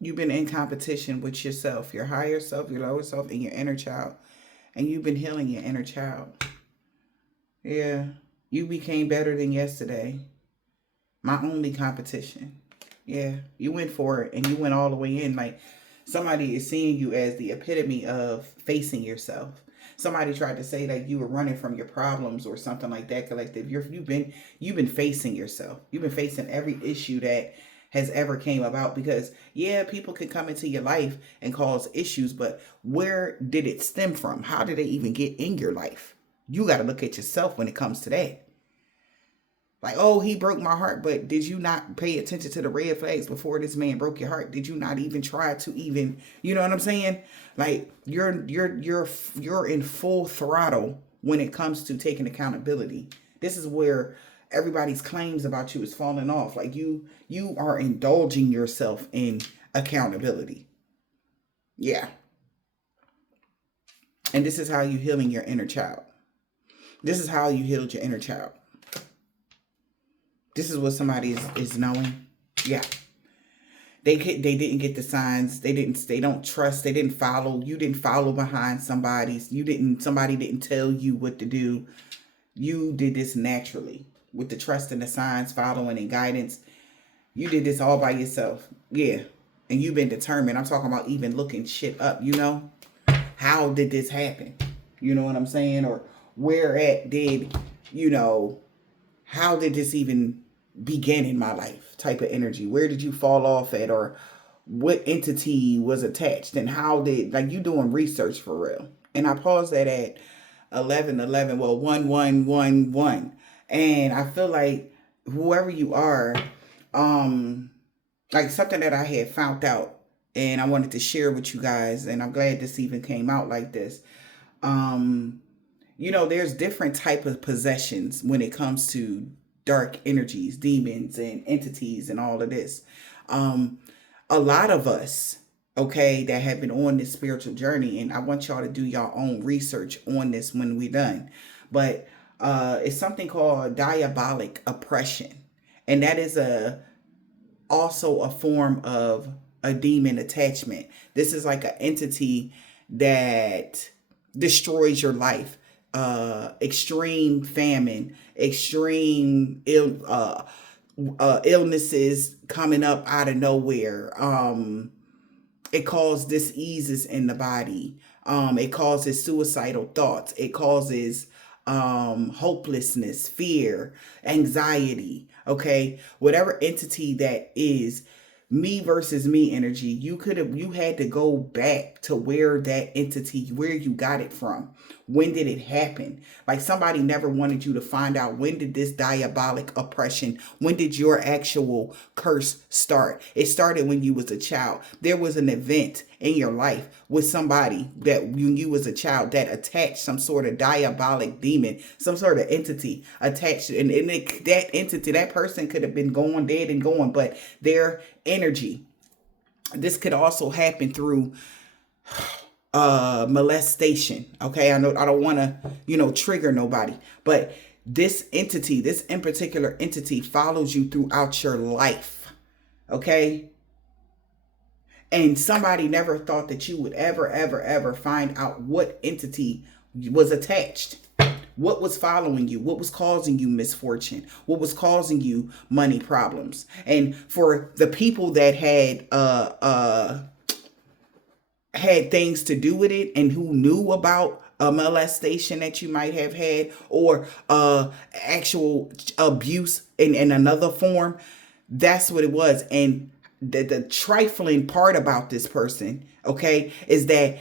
You've been in competition with yourself, your higher self, your lower self, and your inner child. And you've been healing your inner child. Yeah. You became better than yesterday. My only competition. Yeah. You went for it and you went all the way in. Like, somebody is seeing you as the epitome of facing yourself. Somebody tried to say that you were running from your problems or something like that, collective. You've been facing yourself. You've been facing every issue that has ever came about. Because yeah, people can come into your life and cause issues, but where did it stem from? How did they even get in your life? You got to look at yourself when it comes to that. Like, oh, he broke my heart, but did you not pay attention to the red flags before this man broke your heart? Did you not even try to even, you know what I'm saying? Like, you're in full throttle when it comes to taking accountability. This is where everybody's claims about you is falling off. Like, you are indulging yourself in accountability. Yeah. And this is how you healing your inner child. This is how you healed your inner child. This is what somebody is knowing. Yeah. They didn't get the signs. They don't trust. They didn't follow. You didn't follow behind somebody didn't tell you what to do. You did this naturally with the trust and the signs, following and guidance. You did this all by yourself. Yeah. And you've been determined. I'm talking about even looking shit up, How did this happen? You know what I'm saying? Or where at did, how did this even begin in my life type of energy? Where did you fall off at? Or what entity was attached? And how did, like, you doing research for real. And I paused that at 11:11, well, 11:11. And I feel like whoever you are, like something that I had found out and I wanted to share with you guys, and I'm glad this even came out like this. There's different type of possessions when it comes to dark energies, demons, and entities, and all of this. A lot of us, okay, that have been on this spiritual journey, and I want y'all to do your own research on this when we're done. But it's something called diabolic oppression, and that is also a form of a demon attachment. This is like an entity that destroys your life. Extreme famine, extreme illnesses coming up out of nowhere. It causes diseases in the body. It causes suicidal thoughts. It causes hopelessness, fear, anxiety. Okay, whatever entity that is, me versus me energy, you had to go back to where that entity, where you got it from. When did it happen? Like, somebody never wanted you to find out, when did this diabolic oppression, when did your actual curse start? It started when you was a child. There was an event in your life with somebody that when you was a child that attached some sort of diabolic demon, some sort of entity attached. And that entity, that person could have been dead and gone, but their energy. This could also happen through molestation. Okay, I know I don't want to trigger nobody, but this in particular entity follows you throughout your life. Okay, and somebody never thought that you would ever find out what entity was attached, what was following you, what was causing you misfortune, what was causing you money problems. And for the people that had things to do with it and who knew about a molestation that you might have had, or actual abuse in another form, that's what it was. And the trifling part about this person, okay, is that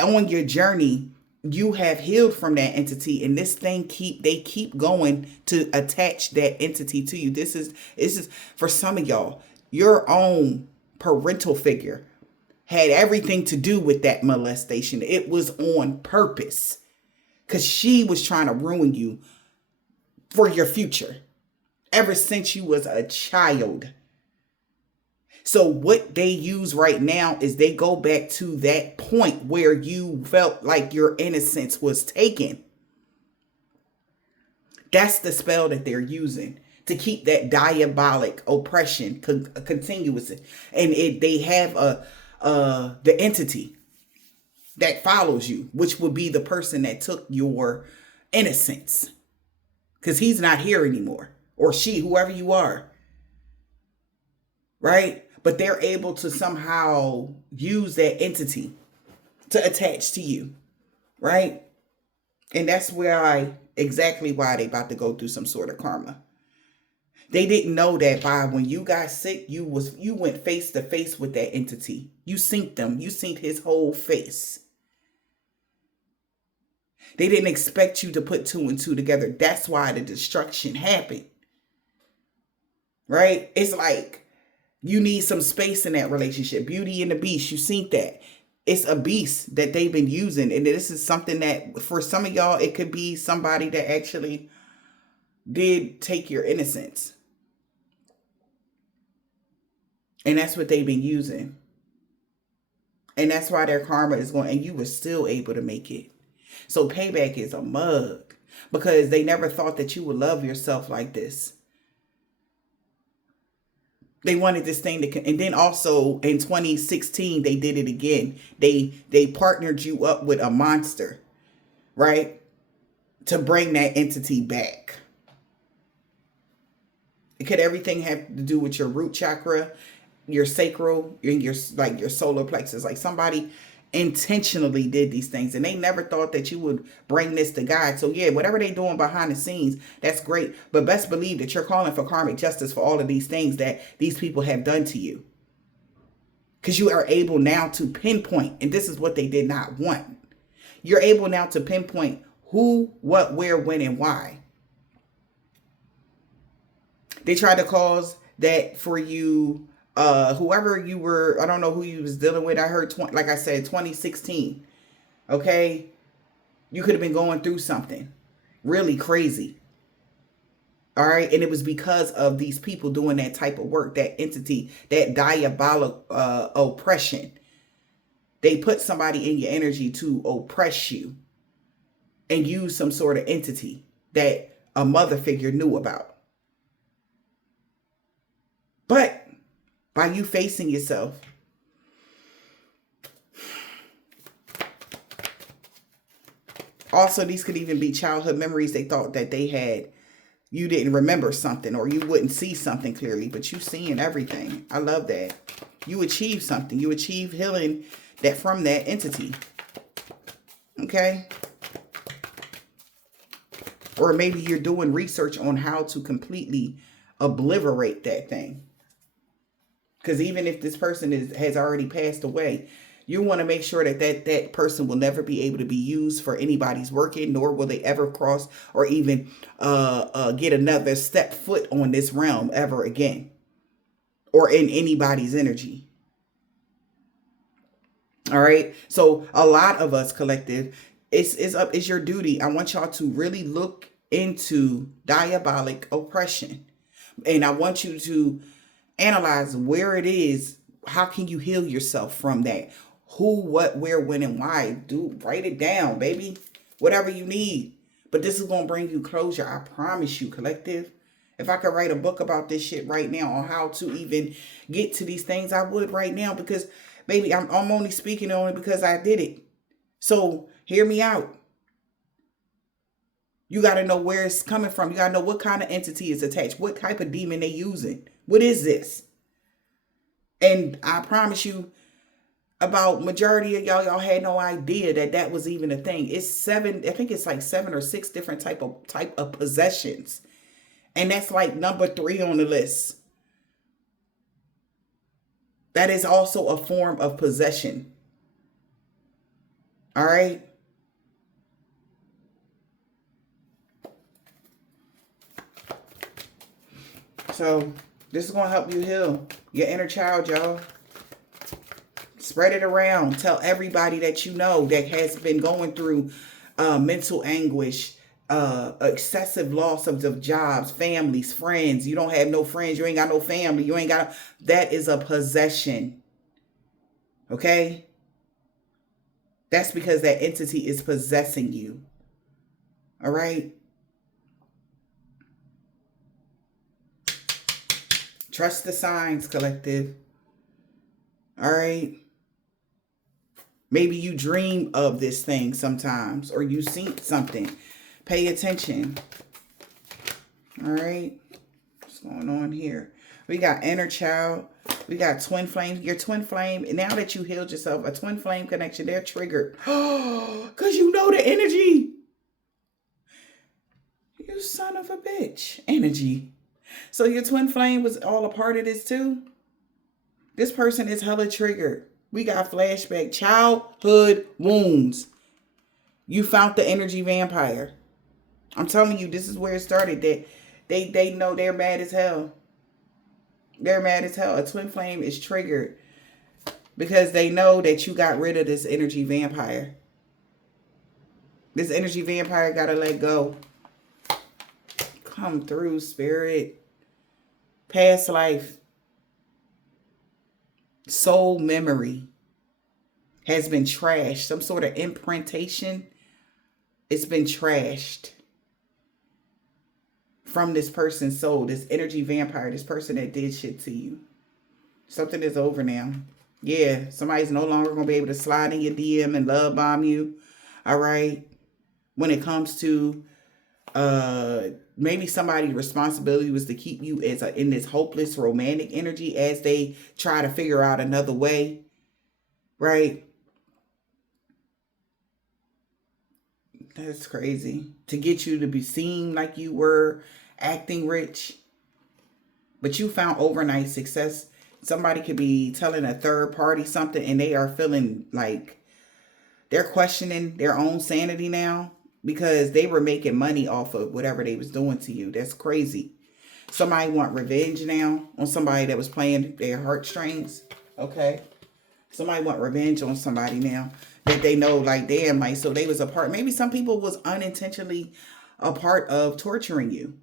on your journey, you have healed from that entity, and this thing they keep going to attach that entity to you. This is for some of y'all, your own parental figure had everything to do with that molestation. It was on purpose, because she was trying to ruin you for your future ever since you was a child. So what they use right now is they go back to that point where you felt like your innocence was taken. That's the spell that they're using to keep that diabolic oppression continuous. And they have the entity that follows you, which would be the person that took your innocence, because he's not here anymore, or she, whoever you are, right? But they're able to somehow use that entity to attach to you, right? And that's exactly why they about to go through some sort of karma. They didn't know that by when you got sick, you went face to face with that entity. You synced them. You synced his whole face. They didn't expect you to put two and two together. That's why the destruction happened. Right? It's like you need some space in that relationship. Beauty and the Beast, you seen that. It's a beast that they've been using. And this is something that for some of y'all, it could be somebody that actually did take your innocence. And that's what they've been using. And that's why their karma is going, and you were still able to make it. So payback is a mug because they never thought that you would love yourself like this. They wanted this thing to, and then also in 2016, they did it again. They partnered you up with a monster, right? To bring that entity back. Could everything have to do with your root chakra, your sacral, and your solar plexus? Like somebody intentionally did these things and they never thought that you would bring this to God. So yeah, whatever they doing behind the scenes, that's great. But best believe that you're calling for karmic justice for all of these things that these people have done to you. Because you are able now to pinpoint, and this is what they did not want. You're able now to pinpoint who, what, where, when, and why. They tried to cause that for you. Whoever you were, I don't know who you was dealing with. I heard, like I said, 2016. Okay. You could have been going through something really crazy. All right. And it was because of these people doing that type of work, that entity, that diabolic oppression. They put somebody in your energy to oppress you and use some sort of entity that a mother figure knew about. But by you facing yourself, also these could even be childhood memories they thought that they had. You didn't remember something or you wouldn't see something clearly, but you seeing everything. I love that. You achieved something. You achieved healing that from that entity. Okay. Or maybe you're doing research on how to completely obliterate that thing. Because even if this person has already passed away, you want to make sure that that person will never be able to be used for anybody's working, nor will they ever cross or even get another step foot on this realm ever again, or in anybody's energy. All right. So a lot of us, collective, it's your duty. I want y'all to really look into diabolic oppression, and I want you to analyze where it is. How can you heal yourself from that? Who, what, where, when, and why. Do write it down, baby. Whatever you need. But this is going to bring you closure. I promise you, collective. If I could write a book about this shit right now on how to even get to these things, I would right now. Because, baby, I'm only speaking on it because I did it. So, hear me out. You got to know where it's coming from. You got to know what kind of entity is attached. What type of demon they using. What is this? And I promise you, about majority of y'all had no idea that was even a thing. It's 7, I think it's like 7 or 6 different type of possessions. And that's like number 3 on the list. That is also a form of possession. All right. So this is going to help you heal your inner child, y'all. Spread it around. Tell everybody that you know that has been going through mental anguish, excessive loss of jobs, families, friends. You don't have no friends. You ain't got no family. You ain't got. That is a possession. Okay? That's because that entity is possessing you. All right? Trust the signs, collective. All right? Maybe you dream of this thing sometimes, or you see something. Pay attention. All right? What's going on here? We got inner child. We got twin flame. Your twin flame, now that you healed yourself, a twin flame connection, they're triggered. Because you know the energy. You son of a bitch. Energy. So your twin flame was all a part of this too? This person is hella triggered. We got flashback childhood wounds. You found the energy vampire. I'm telling you, this is where it started. That they know they're mad as hell. They're mad as hell. A twin flame is triggered because they know that you got rid of this energy vampire. This energy vampire gotta let go. Come through, spirit. Past life. Soul memory has been trashed. Some sort of imprintation. It's been trashed from this person's soul. This energy vampire. This person that did shit to you. Something is over now. Yeah, somebody's no longer going to be able to slide in your DM and love bomb you. All right. When it comes to maybe somebody's responsibility was to keep you as in this hopeless romantic energy as they try to figure out another way. Right. That's crazy. To get you to be seen like you were acting rich. But you found overnight success. Somebody could be telling a third party something and they are feeling like they're questioning their own sanity now because they were making money off of whatever they was doing to you. That's crazy. Somebody want revenge now on somebody that was playing their heartstrings. Okay. Somebody want revenge on somebody now that they know, like, damn, like, so they was a part. Maybe some people was unintentionally a part of torturing you.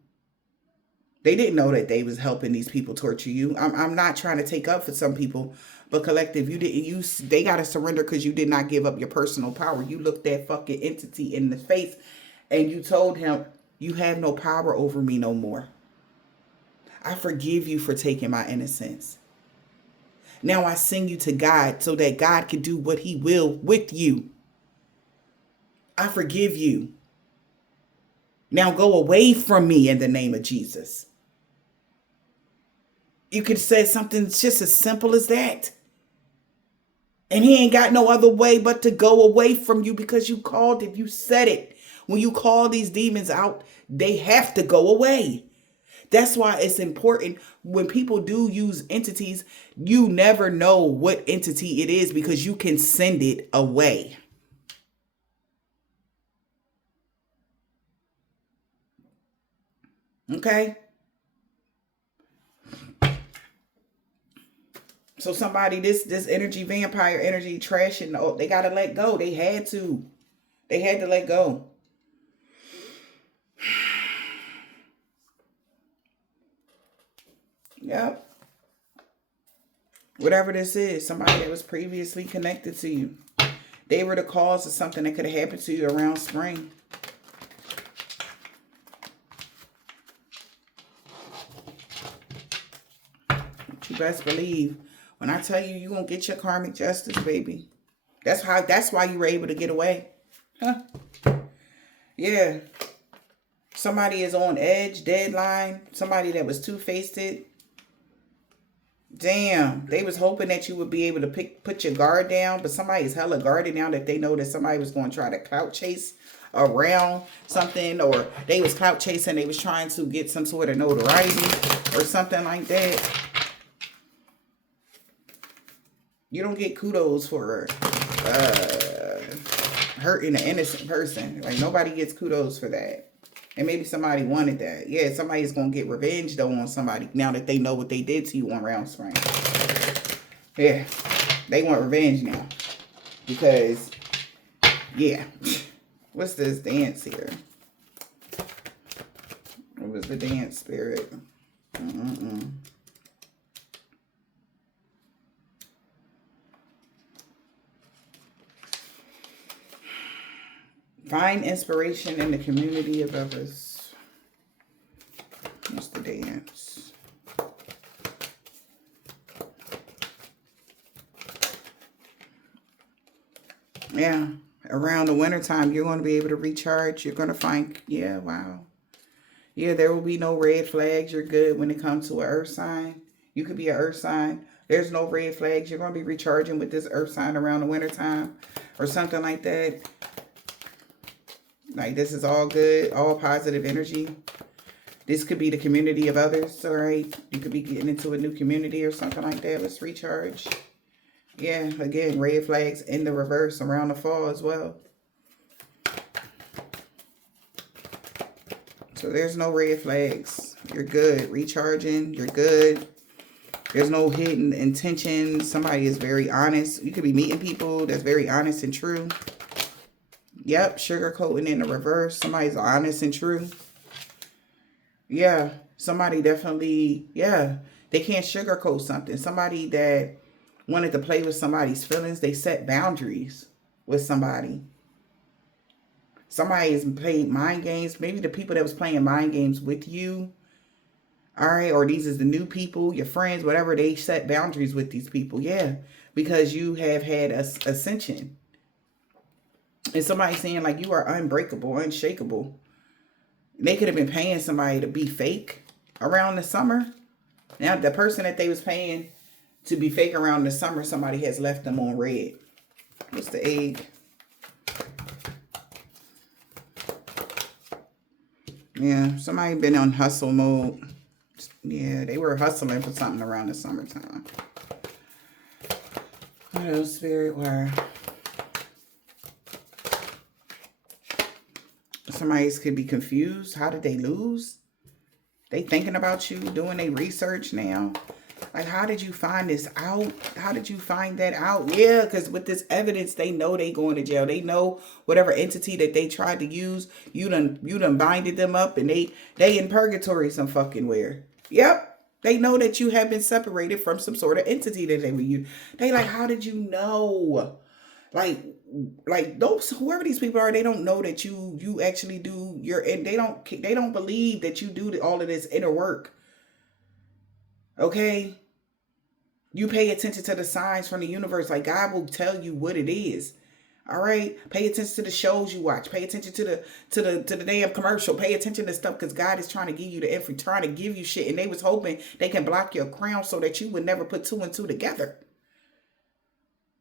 They didn't know that they was helping these people torture you. I'm not trying to take up for some people, but collective, they got to surrender because you did not give up your personal power. You looked that fucking entity in the face and you told him, you have no power over me no more. I forgive you for taking my innocence. Now I send you to God so that God can do what he will with you. I forgive you. Now go away from me in the name of Jesus. You could say something just as simple as that. And he ain't got no other way but to go away from you because you called it. You said it. When you call these demons out, they have to go away. That's why it's important when people do use entities, you never know what entity it is because you can send it away. Okay? So somebody, this energy vampire energy trashing, they got to let go. They had to let go. Yep. Whatever this is, somebody that was previously connected to you. They were the cause of something that could have happened to you around spring. But you best believe, when I tell you, you're going to get your karmic justice, baby. That's why you were able to get away. Huh? Yeah. Somebody is on edge, deadline. Somebody that was two-faced. Damn. They was hoping that you would be able to put your guard down, but somebody is hella guarded now that they know that somebody was going to try to clout chase around something, or they was clout chasing, they was trying to get some sort of notoriety or something like that. You don't get kudos for hurting an innocent person. Like, nobody gets kudos for that. And maybe somebody wanted that. Yeah, somebody's going to get revenge, though, on somebody now that they know what they did to you on Round Spring. Yeah, they want revenge now. Because, yeah. What's this dance here? What was the dance, spirit? Find inspiration in the community of others. What's the dance? Yeah. Around the wintertime, you're going to be able to recharge. You're going to find, yeah, wow. Yeah, there will be no red flags. You're good when it comes to an earth sign. You could be an earth sign. There's no red flags. You're going to be recharging with this earth sign around the wintertime or something like that. Like, this is all good, all positive energy. This could be the community of others, all right? You could be getting into a new community or something like that. Let's recharge. Yeah, again, red flags in the reverse around the fall as well. So there's no red flags. You're good. Recharging. You're good. There's no hidden intention. Somebody is very honest. You could be meeting people that's very honest and true. Yep, sugarcoating in the reverse. Somebody's honest and true. Yeah, somebody definitely, yeah. They can't sugarcoat something. Somebody that wanted to play with somebody's feelings. They set boundaries with somebody. Somebody has played mind games. Maybe the people that was playing mind games with you. All right, or these is the new people, your friends, whatever, they set boundaries with these people. Yeah, because you have had ascension. And somebody saying like you are unbreakable, unshakable. They could have been paying somebody to be fake around the summer. Now the person that they was paying to be fake around the summer, somebody has left them on red. What's the egg? Yeah, somebody been on hustle mode. Yeah, they were hustling for something around the summertime. What else, Spirit? Where somebody could be confused. How did they lose? They thinking about you, doing their research now. Like, how did you find this out? How did you find that out? Yeah, because with this evidence, they know they going to jail. They know whatever entity that they tried to use, you done binded them up, and they in purgatory some fucking where. Yep. They know that you have been separated from some sort of entity that they were you. They like, how did you know? Like those, whoever these people are, they don't know that you actually do your, and they don't believe that you do all of this inner work. Okay? You pay attention to the signs from the universe. Like, God will tell you what it is. All right, pay attention to the shows you watch. Pay attention to the damn commercial. Pay attention to stuff, because God is trying to give you the info, trying to give you shit, and they was hoping they can block your crown so that you would never put two and two together.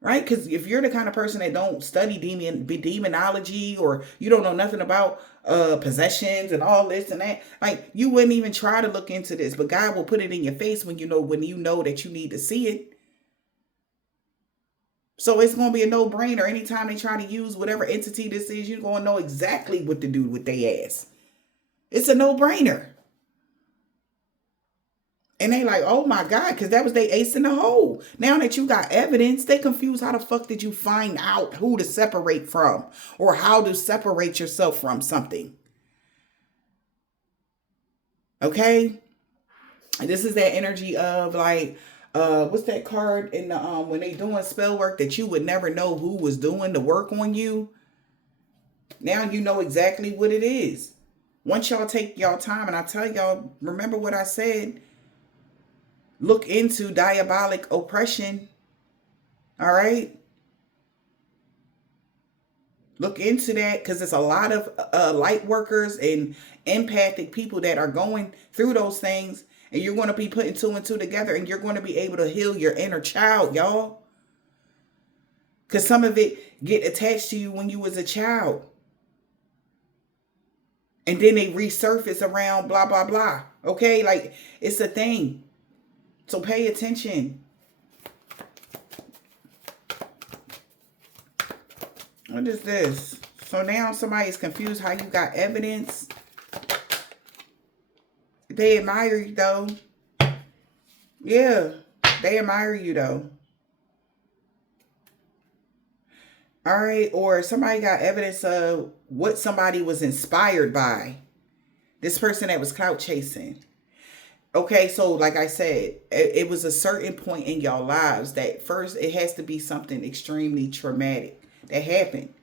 Right? Because if you're the kind of person that don't study demonology, or you don't know nothing about possessions and all this and that, like, you wouldn't even try to look into this. But God will put it in your face when you know that you need to see it. So it's going to be a no-brainer. Anytime they try to use whatever entity this is, you're going to know exactly what to do with their ass. It's a no-brainer. And they like, oh my God, because that was their ace in the hole. Now that you got evidence, they confused. How the fuck did you find out who to separate from, or how to separate yourself from something? Okay? And this is that energy of like, what's that card in the when they doing spell work that you would never know who was doing the work on you? Now you know exactly what it is. Once y'all take y'all time, and I tell y'all, remember what I said, look into diabolic oppression. All right? Look into that, because there's a lot of light workers and empathic people that are going through those things, and you're going to be putting two and two together, and you're going to be able to heal your inner child, y'all. Because some of it get attached to you when you was a child. And then they resurface around blah, blah, blah. Okay? Like, it's a thing. So pay attention. What is this? So now somebody's confused how you got evidence. They admire you, though. Yeah, they admire you, though. All right, or somebody got evidence of what somebody was inspired by. This person that was clout chasing. Okay, so like I said, it was a certain point in your lives that first it has to be something extremely traumatic that happened.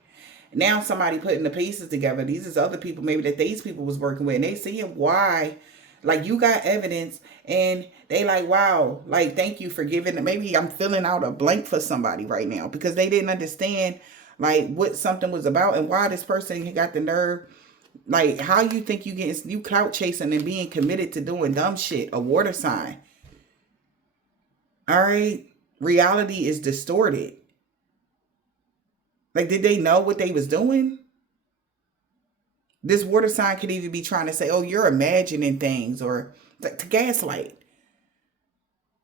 Now somebody putting the pieces together. These is other people maybe that these people was working with, and they seeing why. Like, you got evidence, and they like, wow, like, thank you for giving it. Maybe I'm filling out a blank for somebody right now, because they didn't understand like what something was about, and why this person got the nerve. Like, how you think you clout chasing and being committed to doing dumb shit, a water sign. All right. Reality is distorted. Like, did they know what they was doing? This water sign could even be trying to say, oh, you're imagining things, or to gaslight.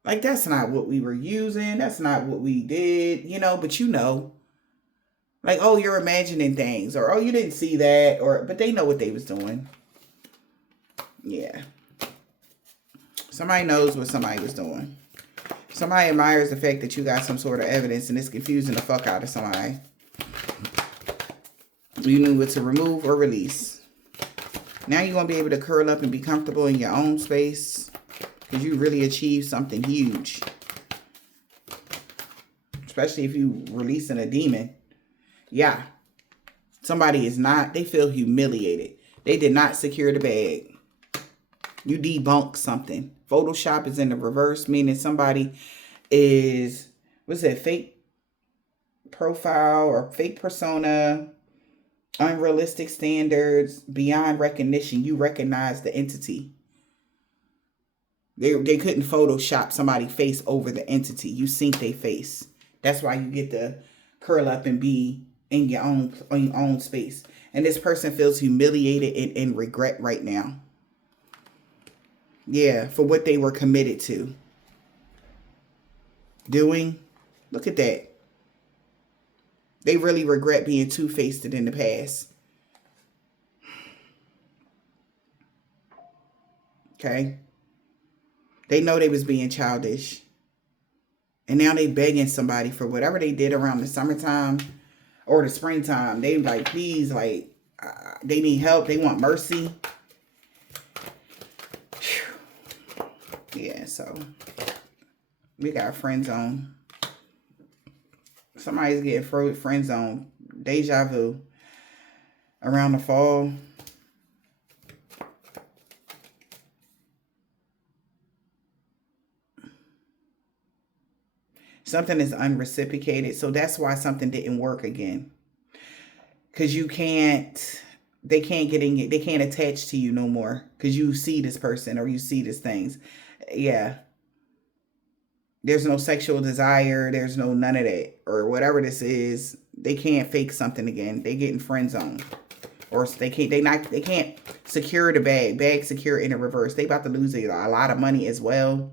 Like, that's not what we were using. That's not what we did, but like, oh, you're imagining things, or oh, you didn't see that, but they know what they was doing. Yeah. Somebody knows what somebody was doing. Somebody admires the fact that you got some sort of evidence and it's confusing the fuck out of somebody. You knew what to remove or release. Now you're going to be able to curl up and be comfortable in your own space because you really achieved something huge. Especially if you releasing a demon. Yeah. Somebody they feel humiliated. They did not secure the bag. You debunk something. Photoshop is in the reverse, meaning somebody is, fake profile or fake persona, unrealistic standards, beyond recognition. You recognize the entity. They couldn't Photoshop somebody's face over the entity. You sync their face. That's why you get to curl up and be in your own space. And this person feels humiliated and regret right now. Yeah, for what they were committed to doing. Look at that. They really regret being two-faced in the past. Okay. They know they was being childish. And now they begging somebody for whatever they did around the summertime or the springtime. They like, please, like, they need help. They want mercy. Yeah, so we got friend zone. Somebody's getting friend zone. Deja vu. Around the fall. Something is unreciprocated. So that's why something didn't work again. Because they can't attach to you no more. Because you see this person or you see these things. Yeah. There's no sexual desire. There's no none of that. Or whatever this is. They can't fake something again. They get in friend zone. Or they can't secure the bag secure in the reverse. They about to lose a lot of money as well.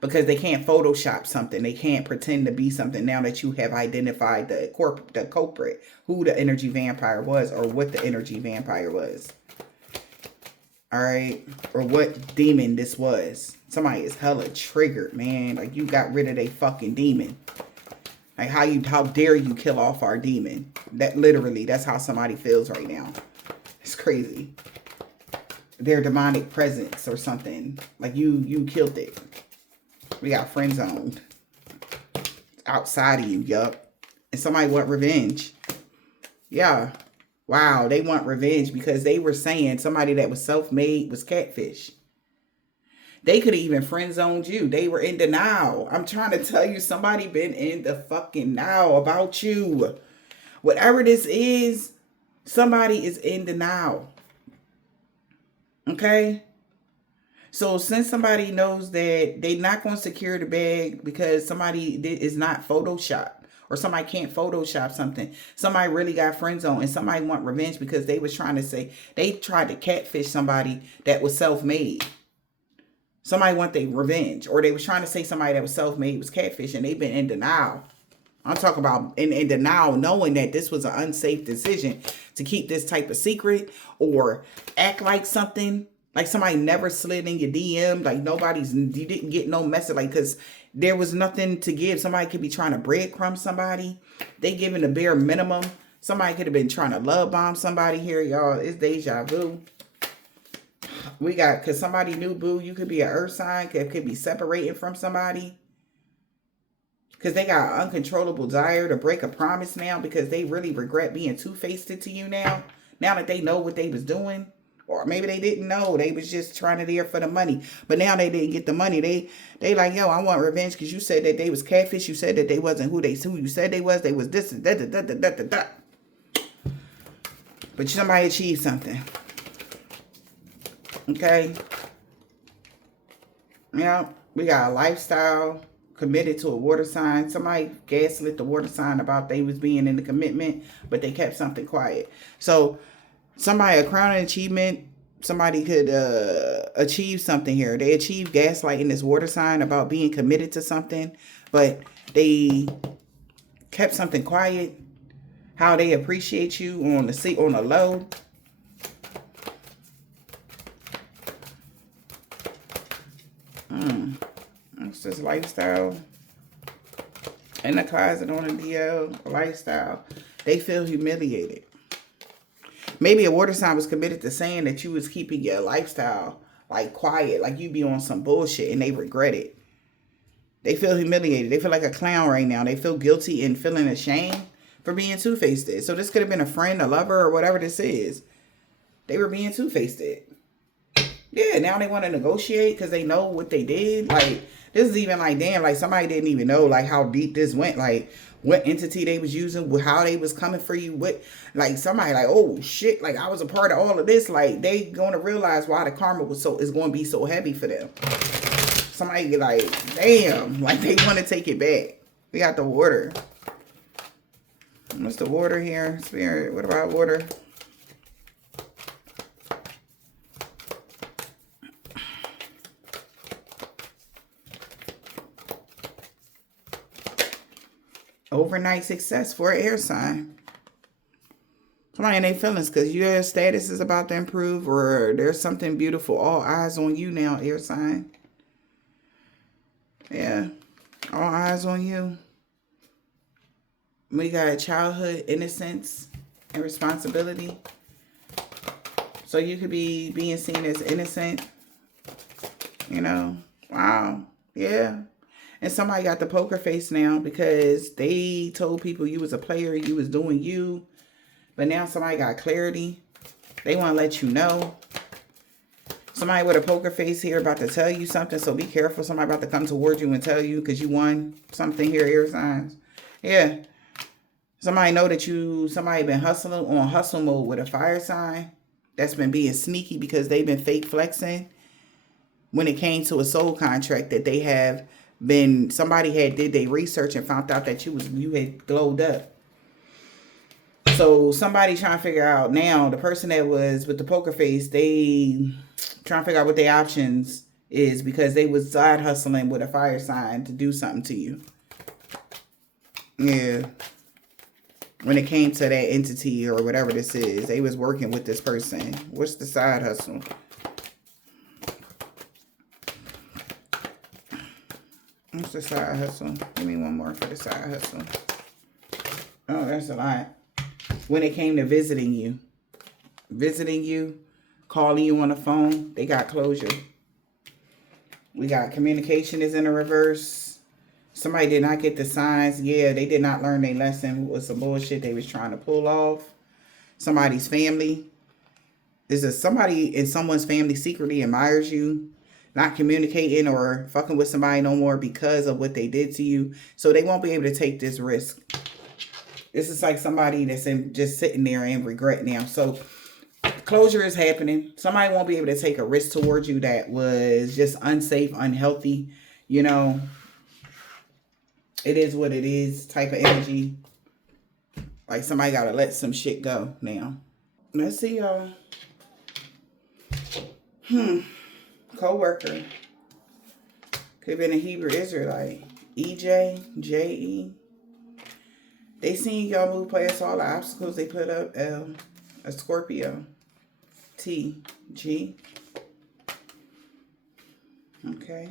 Because they can't Photoshop something. They can't pretend to be something now that you have identified the culprit, who the energy vampire was or what the energy vampire was. All right. Or what demon this was. Somebody is hella triggered, man. Like, you got rid of a fucking demon. Like, how dare you kill off our demon? That's how somebody feels right now. It's crazy. Their demonic presence or something. Like, you killed it. We got friend zoned. Outside of you, yup. And somebody want revenge. Yeah. Wow, they want revenge because they were saying somebody that was self-made was catfish. They could have even friend zoned you. They were in denial. I'm trying to tell you, somebody been in the fucking now about you. Whatever this is, somebody is in denial. Okay? So since somebody knows that they're not going to secure the bag because somebody is not Photoshop or somebody can't Photoshop something, somebody really got friend zone and somebody want revenge because they was trying to say they tried to catfish somebody that was self-made. Somebody want their revenge, or they was trying to say somebody that was self-made was catfish and they've been in denial. I'm talking about in denial, knowing that this was an unsafe decision to keep this type of secret or act like something. Like somebody never slid in your DM. Like you didn't get no message. Like, because there was nothing to give. Somebody could be trying to breadcrumb somebody. They giving the bare minimum. Somebody could have been trying to love bomb somebody here, y'all. It's deja vu. We got, because somebody knew, boo, you could be an earth sign. Could be separating from somebody. Because they got uncontrollable desire to break a promise now because they really regret being two-faced to you now. Now that they know what they was doing. Or maybe they didn't know. They was just trying to there for the money. But now they didn't get the money. They like, yo, I want revenge because you said that they was catfish. You said that they wasn't who you said they was. They was this and that. But somebody achieved something. Okay? Yeah, we got a lifestyle committed to a water sign. Somebody gaslit the water sign about they was being in the commitment, but they kept something quiet. So Somebody, a crowning achievement, somebody could achieve something here. They achieve gaslighting this water sign about being committed to something, but they kept something quiet. How they appreciate you on the low. It's this lifestyle. In the closet on a DL lifestyle. They feel humiliated. Maybe a water sign was committed to saying that you was keeping your lifestyle like quiet, like you be on some bullshit, and they regret it. They feel humiliated. They feel like a clown right now. They feel guilty and feeling ashamed for being two-faced. So this could have been a friend, a lover, or whatever this is. They were being two-faced. Yeah, now they want to negotiate because they know what they did. Like, this is even like, damn, like somebody didn't even know like how deep this went. Like, what entity they was using, how they was coming for you. What, like somebody like, oh shit, like I was a part of all of this. Like, they going to realize why the karma is going to be so heavy for them. Somebody get like, damn, like they want to take it back. We got the water. What's the water here? Spirit, what about water? Overnight success for an air sign. Somebody in their feelings because your status is about to improve or there's something beautiful. All eyes on you now, air sign. Yeah. All eyes on you. We got childhood innocence and responsibility. So you could be being seen as innocent. You know. Wow. Yeah. And somebody got the poker face now because they told people you was a player, you was doing you. But now somebody got clarity. They want to let you know. Somebody with a poker face here about to tell you something, so be careful. Somebody about to come towards you and tell you because you won something here, air signs. Yeah. Somebody know that somebody been hustling on hustle mode with a fire sign. That's been being sneaky because they've been fake flexing. When it came to a soul contract that they have been, somebody did their research and found out that you had glowed up. So somebody trying to figure out now, the person that was with the poker face, they trying to figure out what their options is because they was side hustling with a fire sign to do something to you. Yeah. When it came to that entity or whatever this is, they was working with this person. What's the side hustle? What's the side hustle? Give me one more for the side hustle. Oh, that's a lot. When it came to visiting you, calling you on the phone, they got closure. We got communication is in the reverse. Somebody did not get the signs. Yeah, they did not learn their lesson with some bullshit they was trying to pull off. Somebody's family. Somebody in someone's family secretly admires you. Not communicating or fucking with somebody no more because of what they did to you. So they won't be able to take this risk. This is like somebody that's just sitting there in regret now. So closure is happening. Somebody won't be able to take a risk towards you that was just unsafe, unhealthy. You know, it is what it is type of energy. Like somebody got to let some shit go now. Let's see, y'all. Co-worker. Could have been a Hebrew Israelite. EJ, J-E. They seen y'all move past all the obstacles they put up. L. A Scorpio. T. G. Okay.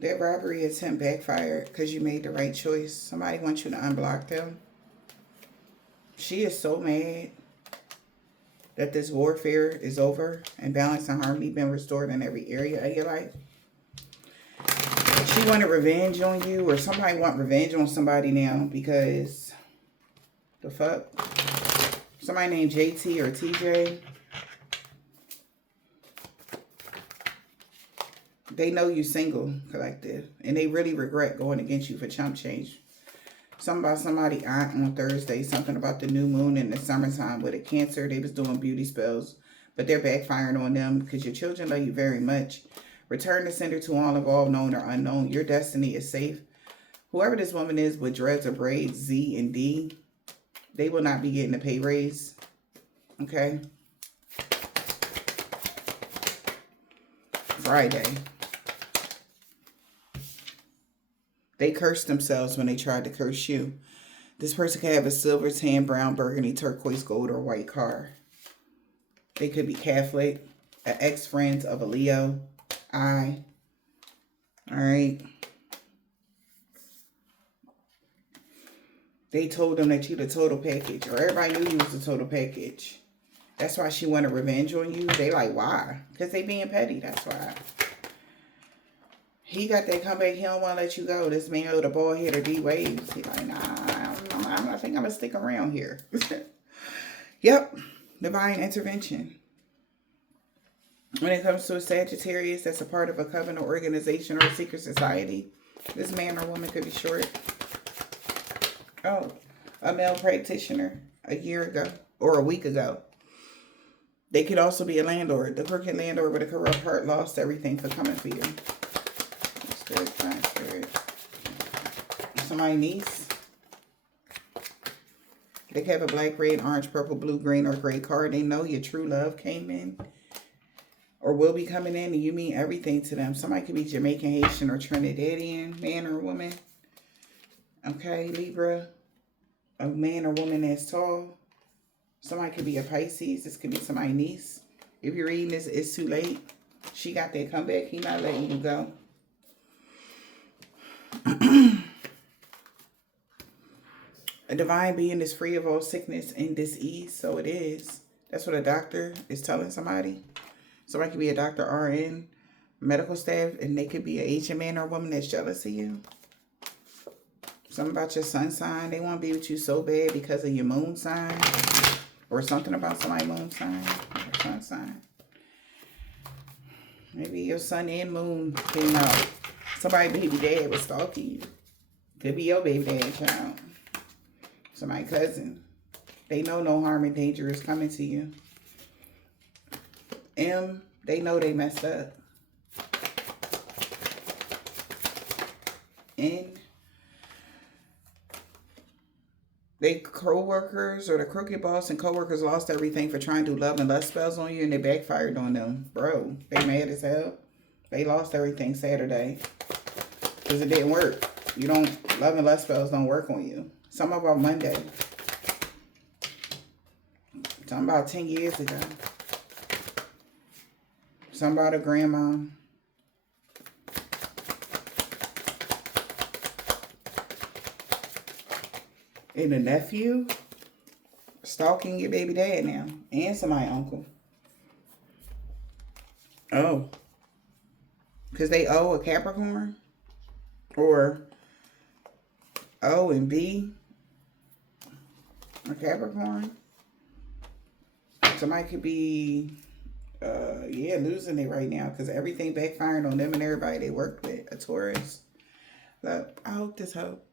That robbery attempt backfired because you made the right choice. Somebody wants you to unblock them. She is so mad that this warfare is over and balance and harmony been restored in every area of your life. She wanted revenge on you, or somebody want revenge on somebody now because the fuck? Somebody named JT or TJ. They know you single, collective, and they really regret going against you for chump change. Something about somebody aunt on Thursday, something about the new moon in the summertime with a Cancer. They was doing beauty spells, but they're backfiring on them because your children love you very much. Return the sender to all involved, known or unknown. Your destiny is safe. Whoever this woman is with dreads or braids, Z and D, they will not be getting a pay raise. Okay. Friday. They cursed themselves when they tried to curse you. This person could have a silver, tan, brown, burgundy, turquoise, gold, or white car. They could be Catholic, an ex-friend of a Leo. All right. They told them that you the total package, or everybody knew you was the total package. That's why she wanted revenge on you. They like, why? Because they being petty, that's why. He got that comeback. He don't want to let you go. This man with a bald head or D waves. He like, nah, I think I'm going to stick around here. Yep. Divine intervention. When it comes to a Sagittarius that's a part of a covenant organization or a secret society, this man or woman could be short. Oh, a male practitioner a year ago or a week ago. They could also be a landlord. The crooked landlord with a corrupt heart lost everything for coming for you. Spirit, fine spirit. Somebody's niece. They could have a black, red, orange, purple, blue, green, or gray card. They know your true love came in or will be coming in, and you mean everything to them. Somebody could be Jamaican, Haitian, or Trinidadian, man or woman. Okay, Libra. A man or woman that's tall. Somebody could be a Pisces. This could be somebody's niece. If you're reading this, it's too late. She got that comeback. He not letting you go. A divine being is free of all sickness and disease. So it is. That's what a doctor is telling somebody. Somebody could be a doctor, RN, medical staff, and they could be an Asian man or woman that's jealous of you. Something about your sun sign. They want to be with you so bad because of your moon sign. Or something about somebody's moon sign or sun sign. Maybe your sun and moon came out. Somebody's baby dad was stalking you. Could be your baby dad child. Somebody's cousin. They know no harm and danger is coming to you. M, they know they messed up. N, they co-workers or the crooked boss and co-workers lost everything for trying to do love and lust spells on you, and they backfired on them. Bro, they mad as hell. They lost everything Saturday because it didn't work. You don't, love and lust spells don't work on you. Something about Monday. Something about 10 years ago. Something about a grandma. And a nephew stalking your baby dad now. And somebody's uncle. Oh. Because they owe a Capricorn? Or O and B? A Capricorn? Somebody could be, yeah, losing it right now. Because everything backfiring on them and everybody they worked with. A Taurus. Look, I hope this helps.